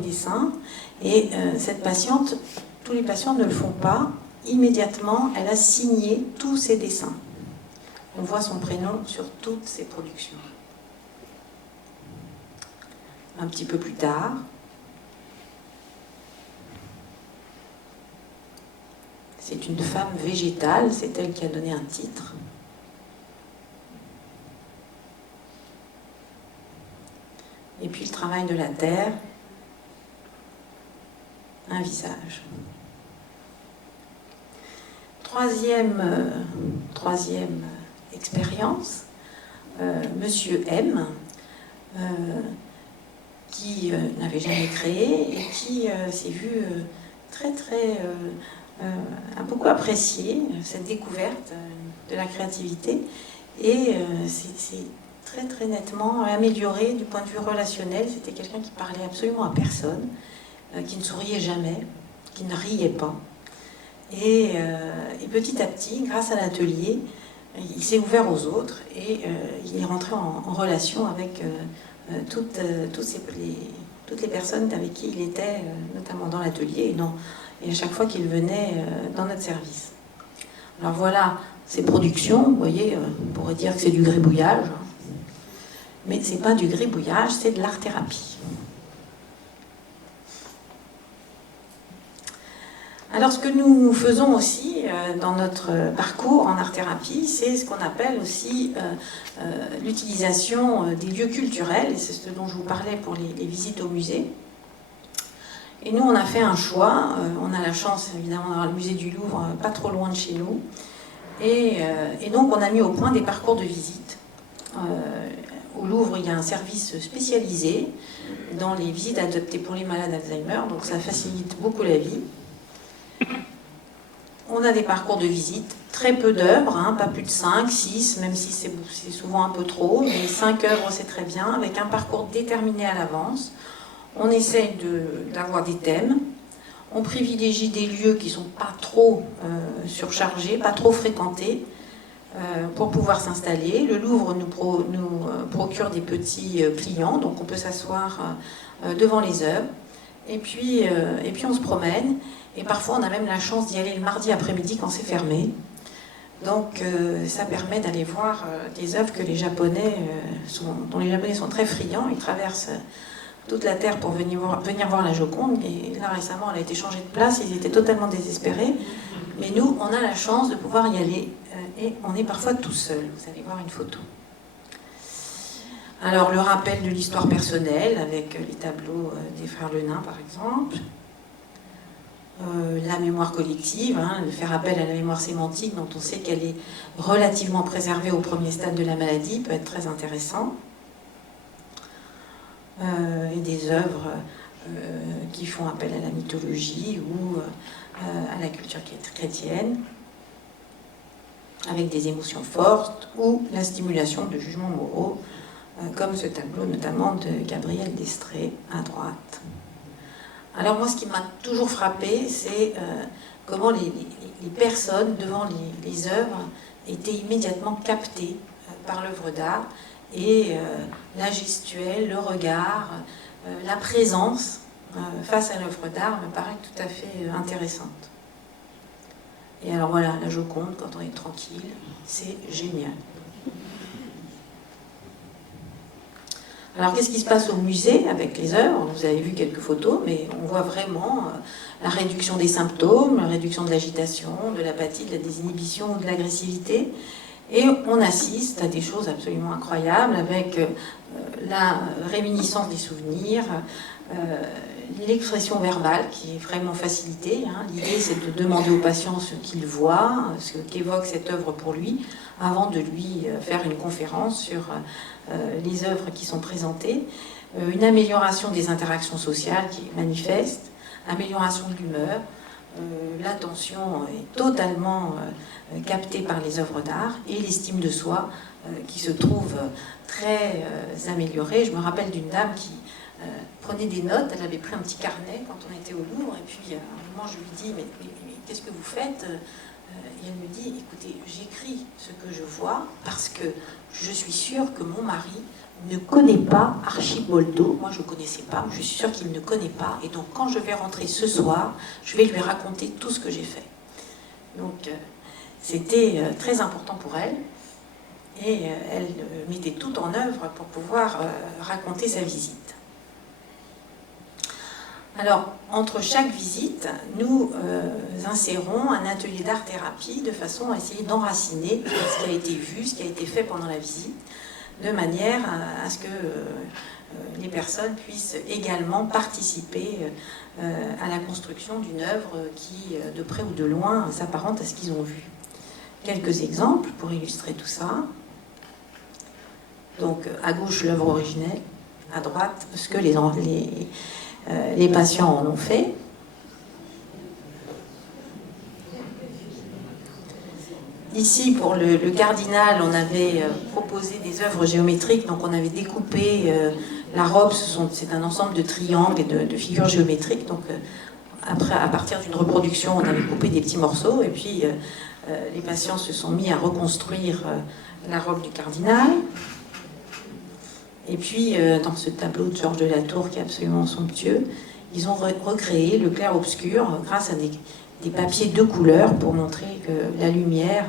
dessins, et cette patiente, tous les patients ne le font pas, immédiatement elle a signé tous ses dessins. On voit son prénom sur toutes ses productions. Un petit peu plus tard, c'est une femme végétale, c'est elle qui a donné un titre. Et puis le travail de la terre, un visage. Troisième expérience, Monsieur M, qui n'avait jamais créé et qui s'est vu a beaucoup apprécié cette découverte de la créativité et c'est très nettement amélioré du point de vue relationnel. C'était quelqu'un qui parlait absolument à personne, qui ne souriait jamais, qui ne riait pas. Et petit à petit, grâce à l'atelier, il s'est ouvert aux autres et il est rentré en relation avec toutes les personnes avec qui il était, notamment dans l'atelier et à chaque fois qu'il venait dans notre service. Alors voilà ces productions, vous voyez, on pourrait dire que c'est du gribouillage, mais c'est pas du gribouillage, c'est de l'art-thérapie. Alors ce que nous faisons aussi dans notre parcours en art-thérapie, c'est ce qu'on appelle aussi l'utilisation des lieux culturels, et c'est ce dont je vous parlais pour les visites au musée. Et nous, on a fait un choix, on a la chance évidemment d'avoir le musée du Louvre pas trop loin de chez nous, et donc on a mis au point des parcours de visite. Au Louvre, il y a un service spécialisé dans les visites adaptées pour les malades d'Alzheimer, donc ça facilite beaucoup la vie. On a des parcours de visite, très peu d'œuvres, hein, pas plus de 5, 6, même si c'est souvent un peu trop, mais 5 œuvres c'est très bien, avec un parcours déterminé à l'avance. On essaye d'avoir des thèmes, on privilégie des lieux qui ne sont pas trop surchargés, pas trop fréquentés, pour pouvoir s'installer. Le Louvre nous procure des petits pliants, donc on peut s'asseoir devant les œuvres, et puis on se promène. Et parfois, on a même la chance d'y aller le mardi après-midi quand c'est fermé. Donc, ça permet d'aller voir des œuvres dont les Japonais sont très friands. Ils traversent toute la Terre pour venir voir la Joconde. Et là, récemment, elle a été changée de place. Ils étaient totalement désespérés. Mais nous, on a la chance de pouvoir y aller. Et on est parfois tout seul. Vous allez voir une photo. Alors, le rappel de l'histoire personnelle avec les tableaux des frères Lenain, par exemple. La mémoire collective, hein, de faire appel à la mémoire sémantique dont on sait qu'elle est relativement préservée au premier stade de la maladie, peut être très intéressant. Et des œuvres qui font appel à la mythologie ou à la culture chrétienne, avec des émotions fortes ou la stimulation de jugements moraux, comme ce tableau notamment de Gabriel Destré à droite. Alors moi, ce qui m'a toujours frappé, c'est comment les personnes devant les œuvres étaient immédiatement captées par l'œuvre d'art et la gestuelle, le regard, la présence face à l'œuvre d'art me paraît tout à fait intéressante. Et alors voilà, la Joconde, quand on est tranquille, c'est génial. Alors, qu'est-ce qui se passe au musée avec les œuvres? Vous avez vu quelques photos, mais on voit vraiment la réduction des symptômes, la réduction de l'agitation, de l'apathie, de la désinhibition, de l'agressivité. Et on assiste à des choses absolument incroyables avec la réminiscence des souvenirs, l'expression verbale qui est vraiment facilitée. Hein. L'idée, c'est de demander au patient ce qu'il voit, ce qu'évoque cette œuvre pour lui, avant de lui faire une conférence sur les œuvres qui sont présentées. Une amélioration des interactions sociales qui est manifeste, amélioration de l'humeur. L'attention est totalement captée par les œuvres d'art et l'estime de soi qui se trouve très améliorée. Je me rappelle d'une dame qui prenait des notes, elle avait pris un petit carnet quand on était au Louvre, et puis à un moment je lui dis mais qu'est-ce que vous faites? Et elle me dit, écoutez, j'écris ce que je vois parce que je suis sûre que mon mari ne connaît pas Archiboldo. Moi, je ne connaissais pas, je suis sûre qu'il ne connaît pas. Et donc, quand je vais rentrer ce soir, je vais lui raconter tout ce que j'ai fait. Donc, c'était très important pour elle. Et elle mettait tout en œuvre pour pouvoir raconter sa visite. Alors, entre chaque visite, nous insérons un atelier d'art-thérapie de façon à essayer d'enraciner ce qui a été vu, ce qui a été fait pendant la visite, de manière à ce que les personnes puissent également participer à la construction d'une œuvre qui, de près ou de loin, s'apparente à ce qu'ils ont vu. Quelques exemples pour illustrer tout ça. Donc, à gauche, l'œuvre originelle, à droite, ce que les patients en ont fait. Ici, pour le cardinal, on avait proposé des œuvres géométriques, donc on avait découpé la robe, c'est un ensemble de triangles et de figures géométriques. Donc, après, à partir d'une reproduction, on avait coupé des petits morceaux, et puis les patients se sont mis à reconstruire la robe du cardinal. Et puis, dans ce tableau de Georges de la Tour, qui est absolument somptueux, ils ont recréé le clair-obscur grâce à des papiers de couleur pour montrer que la lumière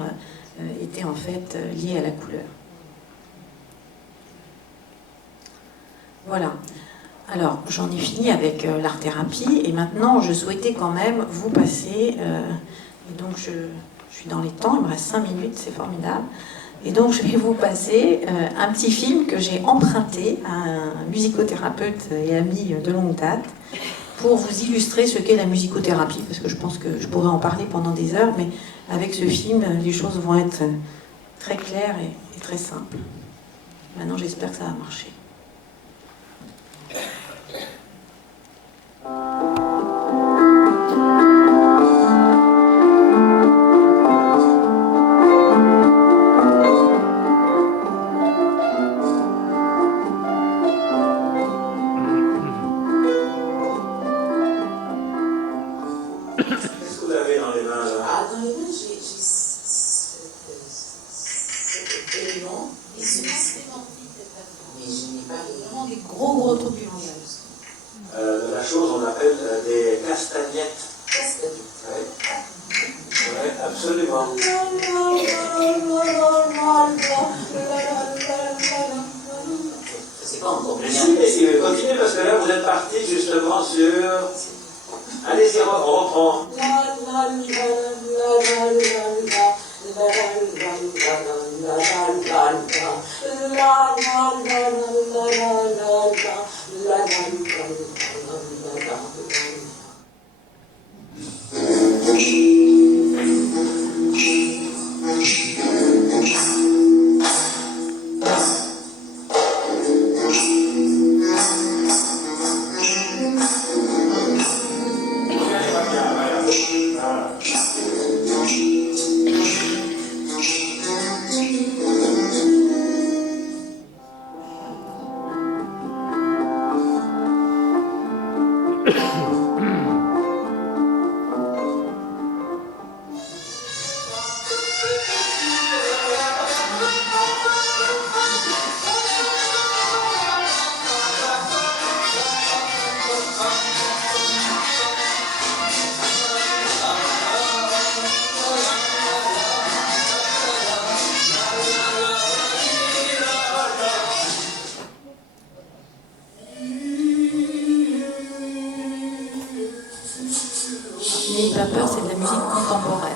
était en fait liée à la couleur. Voilà. Alors, j'en ai fini avec l'art-thérapie, et maintenant, je souhaitais quand même vous passer, et donc je suis dans les temps, il me reste 5 minutes, c'est formidable, et donc je vais vous passer un petit film que j'ai emprunté à un musicothérapeute et ami de longue date, pour vous illustrer ce qu'est la musicothérapie, parce que je pense que je pourrais en parler pendant des heures, mais avec ce film, les choses vont être très claires et très simples. Maintenant, j'espère que ça va marcher. N'ayez pas peur, c'est de la musique contemporaine.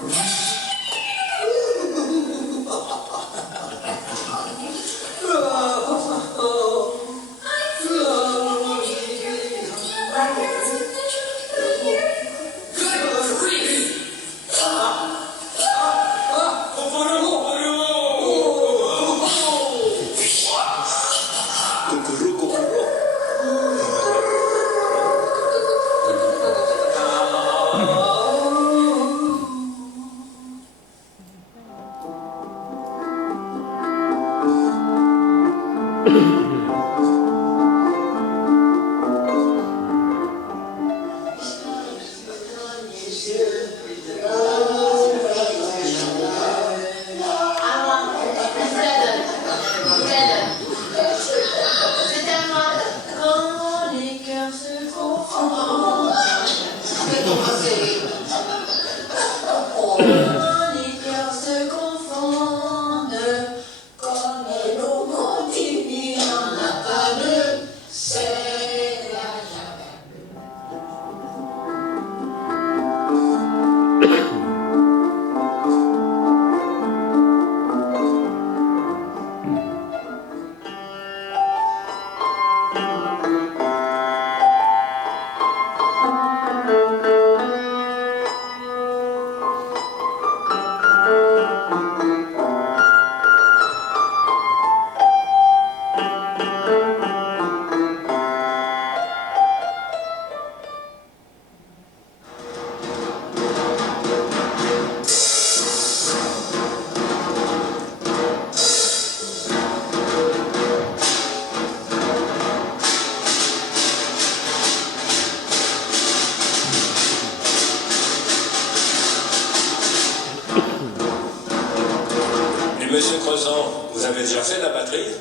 3 ans, vous avez déjà fait de la batterie?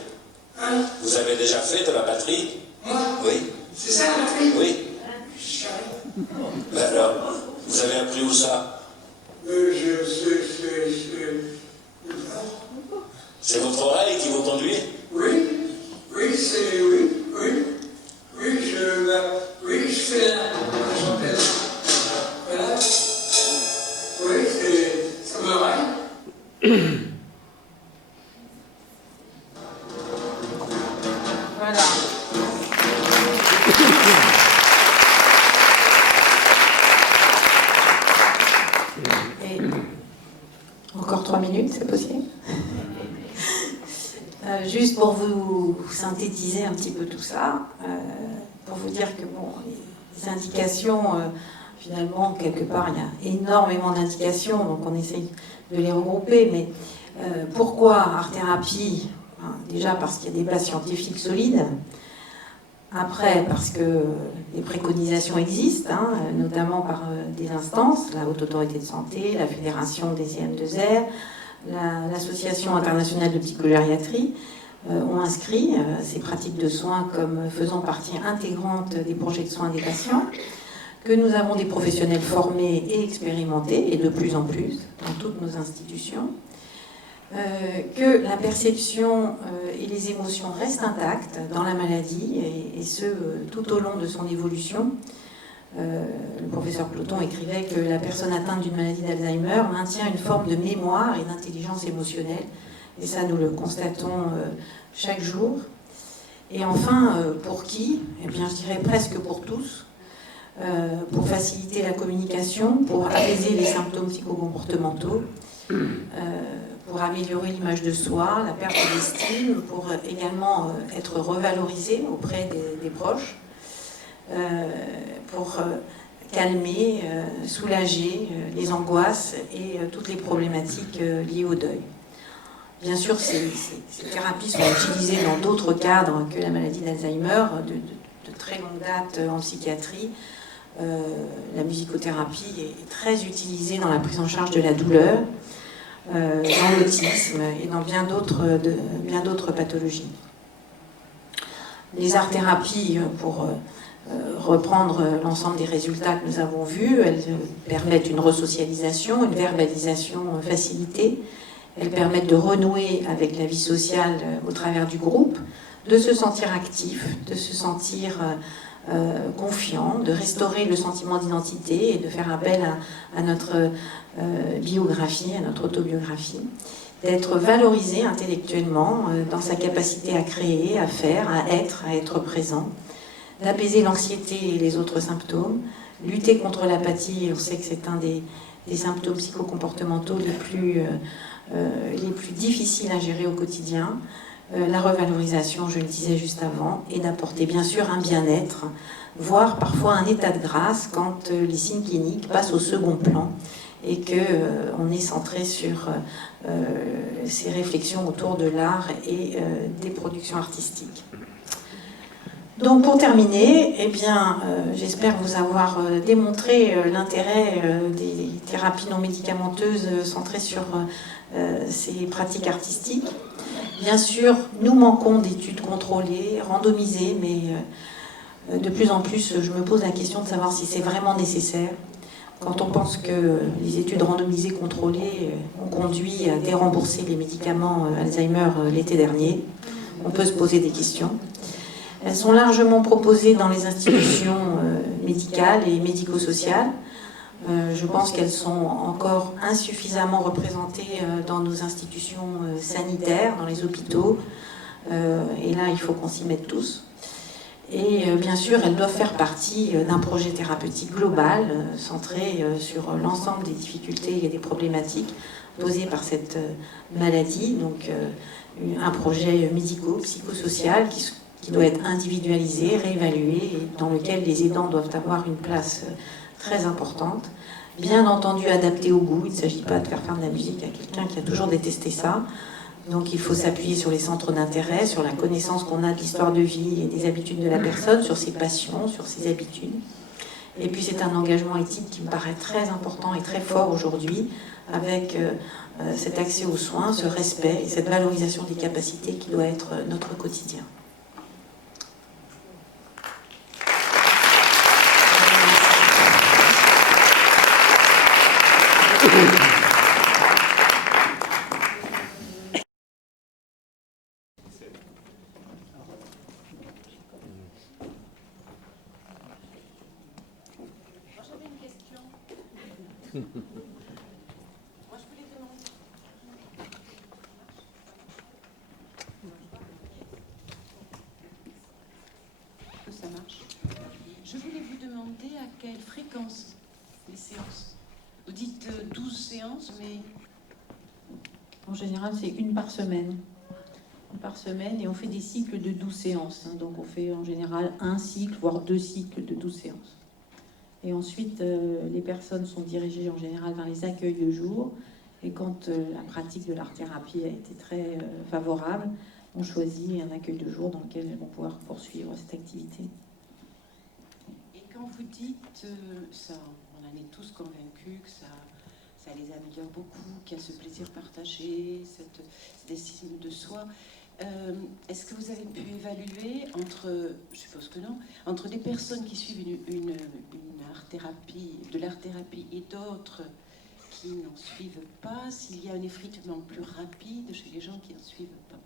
Hein? Vous avez déjà fait de la batterie? Moi? Oui. C'est ça la batterie? Oui. Je sais. Ben alors, vous avez appris où ça? C'est votre oreille qui vous conduit? Oui, oui, c'est... Oui, oui. Oui, je fais la chantelle. Voilà. Oui, ça me règne. Voilà. Et encore 3 minutes, c'est possible? Juste pour vous synthétiser un petit peu tout ça, pour vous dire que bon, les indications, finalement, quelque part, il y a énormément d'indications, donc on essaye de les regrouper, mais pourquoi art-thérapie? Déjà parce qu'il y a des bases scientifiques solides. Après, parce que des préconisations existent, notamment par des instances, la Haute Autorité de Santé, la Fédération des IM2R, l'Association internationale de psychogériatrie, ont inscrit ces pratiques de soins comme faisant partie intégrante des projets de soins des patients, que nous avons des professionnels formés et expérimentés, et de plus en plus, dans toutes nos institutions, que la perception et les émotions restent intactes dans la maladie, et ce, tout au long de son évolution. Le professeur Ploton écrivait que la personne atteinte d'une maladie d'Alzheimer maintient une forme de mémoire et d'intelligence émotionnelle, et ça nous le constatons chaque jour. Et enfin, pour qui? Eh bien, je dirais presque pour tous, pour faciliter la communication, pour apaiser les symptômes psychocomportementaux, pour améliorer l'image de soi, la perte d'estime, pour également être revalorisé auprès des proches, pour calmer, soulager les angoisses et toutes les problématiques liées au deuil. Bien sûr, ces thérapies sont utilisées dans d'autres cadres que la maladie d'Alzheimer, de très longue date en psychiatrie. La musicothérapie est très utilisée dans la prise en charge de la douleur, dans l'autisme et dans bien d'autres pathologies. Les art-thérapies, pour reprendre l'ensemble des résultats que nous avons vus, elles permettent une resocialisation, une verbalisation facilitée. Elles permettent de renouer avec la vie sociale au travers du groupe, de se sentir actif, de se sentir confiant, de restaurer le sentiment d'identité et de faire appel à notre biographie, à notre autobiographie, d'être valorisé intellectuellement dans sa capacité à créer, à faire, à être présent, d'apaiser l'anxiété et les autres symptômes, lutter contre l'apathie. On sait que c'est un des symptômes psychocomportementaux les plus difficiles à gérer au quotidien. La revalorisation, je le disais juste avant, et d'apporter bien sûr un bien-être, voire parfois un état de grâce quand les signes cliniques passent au second plan et qu'on est centré sur ces réflexions autour de l'art et des productions artistiques. Donc pour terminer, eh bien, j'espère vous avoir démontré l'intérêt des thérapies non médicamenteuses centrées sur ces pratiques artistiques. Bien sûr, nous manquons d'études contrôlées, randomisées, mais de plus en plus, je me pose la question de savoir si c'est vraiment nécessaire. Quand on pense que les études randomisées contrôlées ont conduit à dérembourser les médicaments Alzheimer l'été dernier, on peut se poser des questions. Elles sont largement proposées dans les institutions médicales et médico-sociales. Je pense qu'elles sont encore insuffisamment représentées dans nos institutions sanitaires, dans les hôpitaux. Et là, il faut qu'on s'y mette tous. Et bien sûr, elles doivent faire partie d'un projet thérapeutique global, centré sur l'ensemble des difficultés et des problématiques posées par cette maladie. Donc, un projet médico-psychosocial qui doit être individualisé, réévalué, et dans lequel les aidants doivent avoir une place très importante, bien entendu adapté au goût. Il ne s'agit pas de faire de la musique à quelqu'un qui a toujours détesté ça. Donc il faut s'appuyer sur les centres d'intérêt, sur la connaissance qu'on a de l'histoire de vie et des habitudes de la personne, sur ses passions, sur ses habitudes. Et puis c'est un engagement éthique qui me paraît très important et très fort aujourd'hui, avec cet accès aux soins, ce respect et cette valorisation des capacités qui doit être notre quotidien. Ça marche. Je voulais vous demander à quelle fréquence les séances. Vous dites 12 séances, mais... En général, c'est une par semaine. Une par semaine, et on fait des cycles de 12 séances. Donc on fait en général un cycle, voire 2 cycles de 12 séances. Et ensuite, les personnes sont dirigées en général vers les accueils de jour. Et quand la pratique de l'art-thérapie a été très favorable, on choisit un accueil de jour dans lequel elles vont pouvoir poursuivre cette activité. Et quand vous dites ça, on en est tous convaincus que ça les améliore beaucoup, qu'il y a ce plaisir partagé, cette estime de soi. Est-ce que vous avez pu évaluer entre, je suppose que non, entre des personnes qui suivent une art-thérapie, de l'art-thérapie et d'autres qui n'en suivent pas, s'il y a un effritement plus rapide chez les gens qui n'en suivent pas?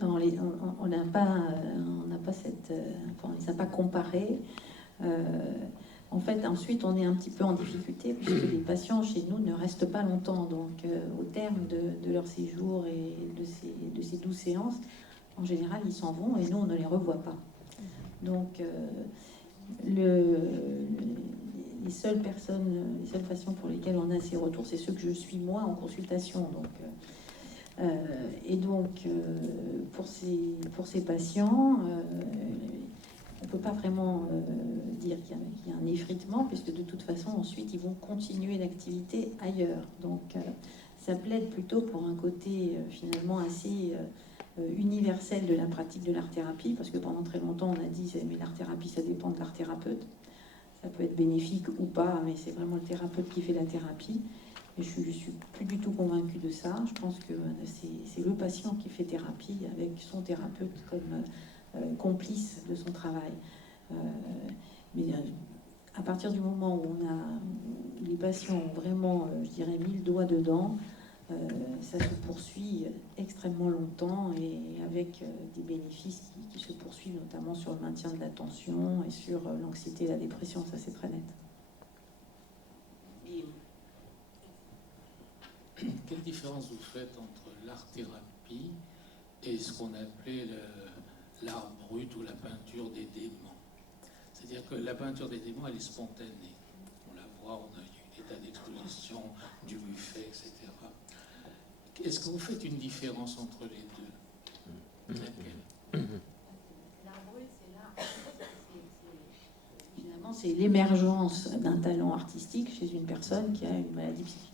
Non, on n'a pas cette, enfin, on ne les a pas comparés. En fait, ensuite, on est un petit peu en difficulté puisque les patients chez nous ne restent pas longtemps. Donc, au terme de leur séjour et de ces 12 séances, en général, ils s'en vont et nous, on ne les revoit pas. Donc, les seules façons pour lesquelles on a ces retours, c'est ceux que je suis moi en consultation. Donc, et donc, pour ces patients, on ne peut pas vraiment dire qu'il y a un effritement, puisque de toute façon, ensuite, ils vont continuer l'activité ailleurs. Donc, ça plaide plutôt pour un côté finalement assez universel de la pratique de l'art-thérapie, parce que pendant très longtemps, on a dit mais l'art-thérapie, ça dépend de l'art-thérapeute. Ça peut être bénéfique ou pas, mais c'est vraiment le thérapeute qui fait la thérapie. Et je suis plus du tout convaincue de ça. Je pense que c'est le patient qui fait thérapie avec son thérapeute comme complice de son travail. Mais à partir du moment où les patients ont vraiment, je dirais, mis le doigt dedans, ça se poursuit extrêmement longtemps et avec des bénéfices qui se poursuivent, notamment sur le maintien de l'attention et sur l'anxiété et la dépression, ça c'est très net. Quelle différence vous faites entre l'art-thérapie et ce qu'on appelait l'art brut ou la peinture des démons? C'est-à-dire que la peinture des démons, elle est spontanée. On la voit, on a eu des tas d'expositions, du buffet, etc. Est-ce que vous faites une différence entre les deux? Laquelle? L'art brut, finalement, c'est l'émergence d'un talent artistique chez une personne qui a une maladie psychique.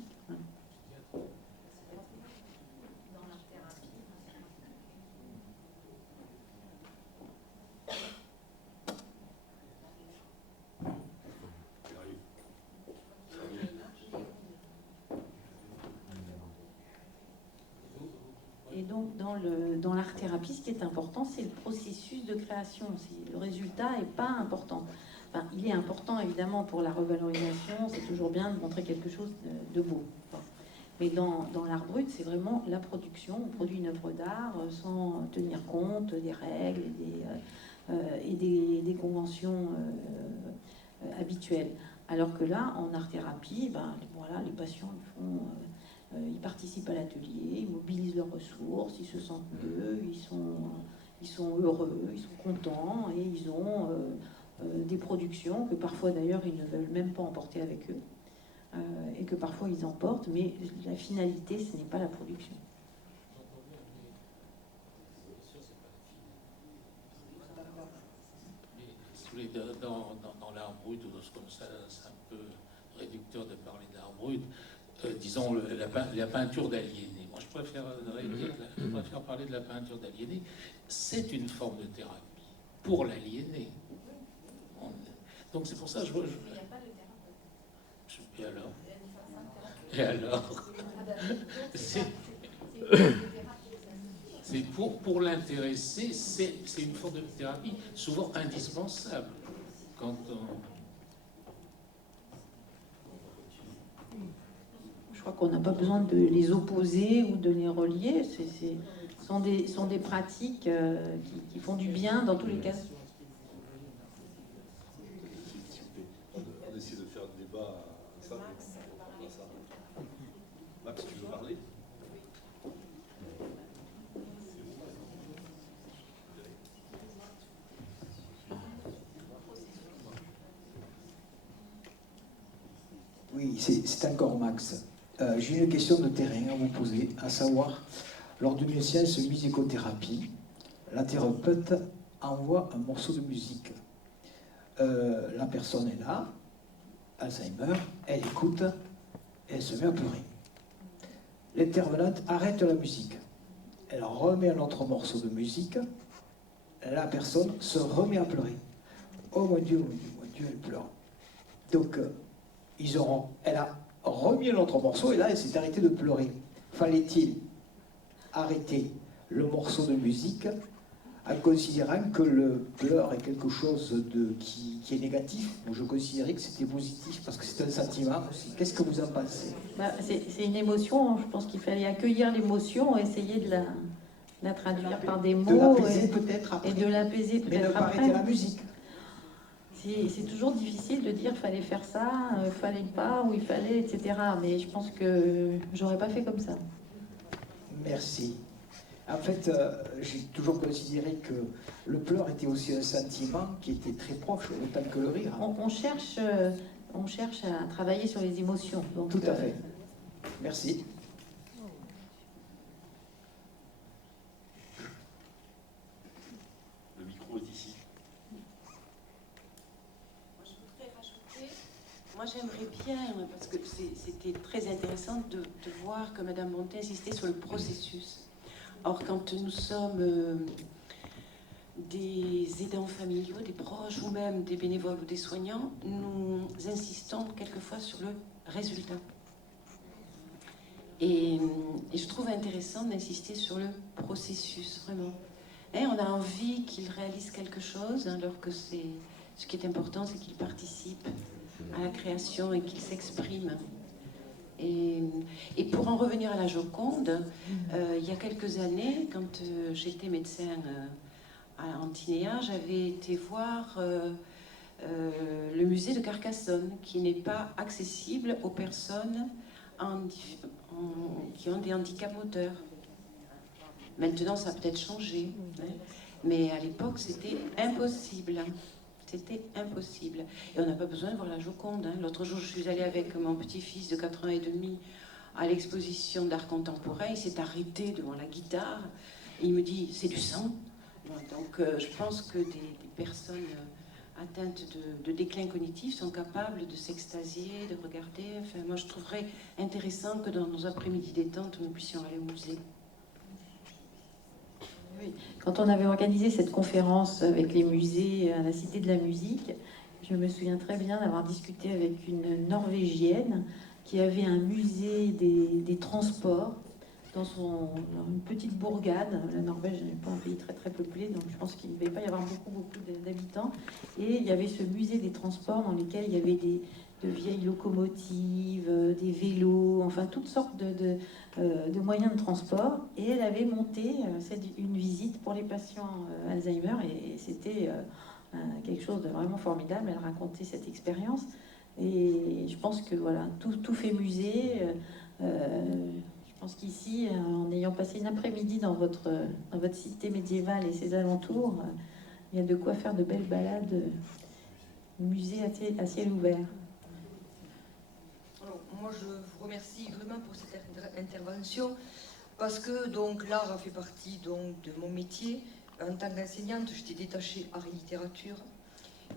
Et donc, dans l'art-thérapie, ce qui est important, c'est le processus de création. Le résultat n'est pas important. Enfin, il est important, évidemment, pour la revalorisation. C'est toujours bien de montrer quelque chose de beau. Mais dans l'art brut, c'est vraiment la production. On produit une œuvre d'art sans tenir compte des règles et des conventions habituelles. Alors que là, en art-thérapie, voilà, les patients ils participent à l'atelier, ils mobilisent leurs ressources, ils se sentent mieux, ils sont heureux, ils sont contents et ils ont des productions que parfois d'ailleurs ils ne veulent même pas emporter avec eux et que parfois ils emportent, mais la finalité ce n'est pas la production. Dans l'art brut ou dans ce comme ça, c'est un peu réducteur de parler d'art brut. Disons la peinture d'aliénés. Moi, je préfère parler de la peinture d'aliénés. C'est une forme de thérapie pour l'aliéné. Donc c'est pour ça que Et alors c'est pour l'intéresser, c'est une forme de thérapie, souvent indispensable quand on... Je crois qu'on n'a pas besoin de les opposer ou de les relier. Sont des pratiques qui font du bien dans tous les cas. On essaie de faire un débat avec ça. Max, tu veux parler? Oui, c'est encore Max. J'ai une question de terrain à vous poser, à savoir, lors d'une séance musicothérapie, la thérapeute envoie un morceau de musique. La personne est là, Alzheimer, elle écoute, elle se met à pleurer. L'intervenante arrête la musique. Elle remet un autre morceau de musique, la personne se remet à pleurer. Oh mon Dieu, elle pleure. Donc, elle a remis un autre morceau et là, elle s'est arrêtée de pleurer. Fallait-il arrêter le morceau de musique en considérant que le pleur est quelque chose qui est négatif? Je considérais que c'était positif parce que c'est un sentiment aussi. Qu'est-ce que vous en pensez? C'est une émotion. Je pense qu'il fallait accueillir l'émotion, essayer de la traduire par des mots. De l'apaiser peut-être après. Et de l'apaiser Mais ne peut-être pas après. arrêter la musique. C'est toujours difficile de dire fallait faire ça, fallait pas, ou il fallait, etc. Mais je pense que j'aurais pas fait comme ça. Merci. En fait, j'ai toujours considéré que le pleur était aussi un sentiment qui était très proche, autant que le rire. On cherche à travailler sur les émotions. Donc, Tout à fait. Merci. Le micro est ici. Moi, j'aimerais bien, parce que c'était très intéressant de voir que Madame Montet insistait sur le processus. Or, quand nous sommes des aidants familiaux, des proches ou même des bénévoles ou des soignants, nous insistons quelquefois sur le résultat. Et je trouve intéressant d'insister sur le processus, vraiment. Et on a envie qu'ils réalisent quelque chose, alors que ce qui est important, c'est qu'ils participent à la création et qu'ils s'expriment. Et pour en revenir à la Joconde, il y a quelques années, quand j'étais médecin à Antinéa, j'avais été voir le musée de Carcassonne, qui n'est pas accessible aux personnes qui ont des handicaps moteurs. Maintenant, ça a peut-être changé, hein, mais à l'époque, c'était impossible. C'était impossible. Et on n'a pas besoin de voir la Joconde. Hein. L'autre jour, je suis allée avec mon petit-fils de 4 ans et demi à l'exposition d'art contemporain. Il s'est arrêté devant la guitare. Et il me dit, c'est du sang. Donc, je pense que des personnes atteintes de déclin cognitif sont capables de s'extasier, de regarder. Enfin, moi, je trouverais intéressant que dans nos après-midi détente, nous puissions aller au musée. Oui. Quand on avait organisé cette conférence avec les musées à la Cité de la Musique, je me souviens très bien d'avoir discuté avec une Norvégienne qui avait un musée des transports dans une petite bourgade. La Norvège n'est pas un pays très très peuplé, donc je pense qu'il ne devait pas y avoir beaucoup d'habitants. Et il y avait ce musée des transports dans lequel il y avait de vieilles locomotives, des vélos, enfin toutes sortes de moyens de transport. Et elle avait monté une visite pour les patients Alzheimer, et c'était quelque chose de vraiment formidable. Elle racontait cette expérience, et je pense que voilà, tout fait musée. Je pense qu'ici, en ayant passé une après-midi dans votre cité médiévale et ses alentours, il y a de quoi faire de belles balades musée à ciel ouvert. Alors, moi, je vous remercie vraiment pour cette intervention, parce que donc l'art a fait partie donc de mon métier. En tant qu'enseignante, j'étais détachée art et littérature,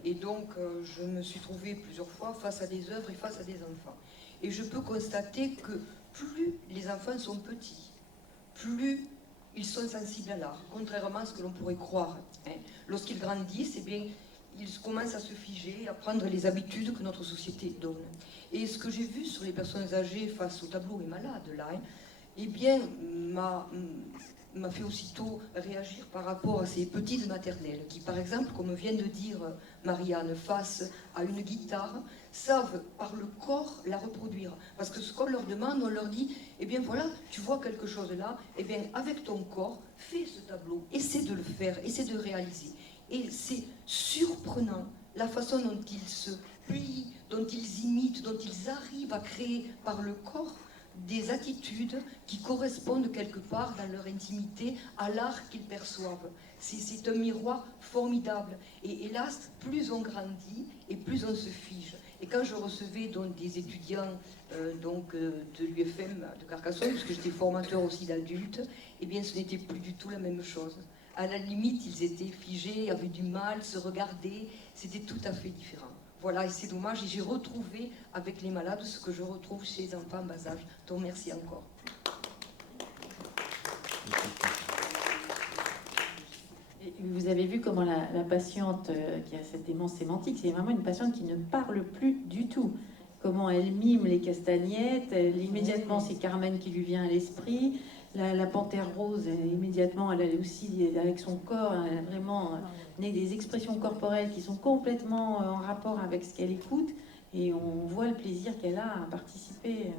et donc je me suis trouvée plusieurs fois face à des œuvres et face à des enfants. Et je peux constater que plus les enfants sont petits, plus ils sont sensibles à l'art, contrairement à ce que l'on pourrait croire. Hein. Lorsqu'ils grandissent, eh bien, ils commencent à se figer, à prendre les habitudes que notre société donne. Et ce que j'ai vu sur les personnes âgées face au tableau est malade, là, hein, eh bien, m'a fait aussitôt réagir par rapport à ces petites maternelles qui, par exemple, comme vient de dire Marianne, face à une guitare, savent par le corps la reproduire. Parce que ce qu'on leur demande, on leur dit, eh bien voilà, tu vois quelque chose là, eh bien avec ton corps, fais ce tableau, essaie de le faire, essaie de le réaliser. Et c'est surprenant la façon dont ils se plient, dont ils imitent, dont ils arrivent à créer par le corps des attitudes qui correspondent quelque part dans leur intimité à l'art qu'ils perçoivent. C'est un miroir formidable. Et hélas, plus on grandit et plus on se fige. Et quand je recevais donc des étudiants de l'UFM de Carcassonne, parce que j'étais formateur aussi d'adultes, eh bien ce n'était plus du tout la même chose. À la limite, ils étaient figés, avaient du mal, se regardaient, c'était tout à fait différent. Voilà, et c'est dommage, et j'ai retrouvé avec les malades ce que je retrouve chez les enfants en bas âge. Donc merci encore. Et vous avez vu comment la patiente qui a cette démence sémantique, c'est vraiment une patiente qui ne parle plus du tout. Comment elle mime les castagnettes, immédiatement c'est Carmen qui lui vient à l'esprit. La panthère rose, immédiatement, elle a aussi, avec son corps, elle a vraiment des expressions corporelles qui sont complètement en rapport avec ce qu'elle écoute. Et on voit le plaisir qu'elle a à participer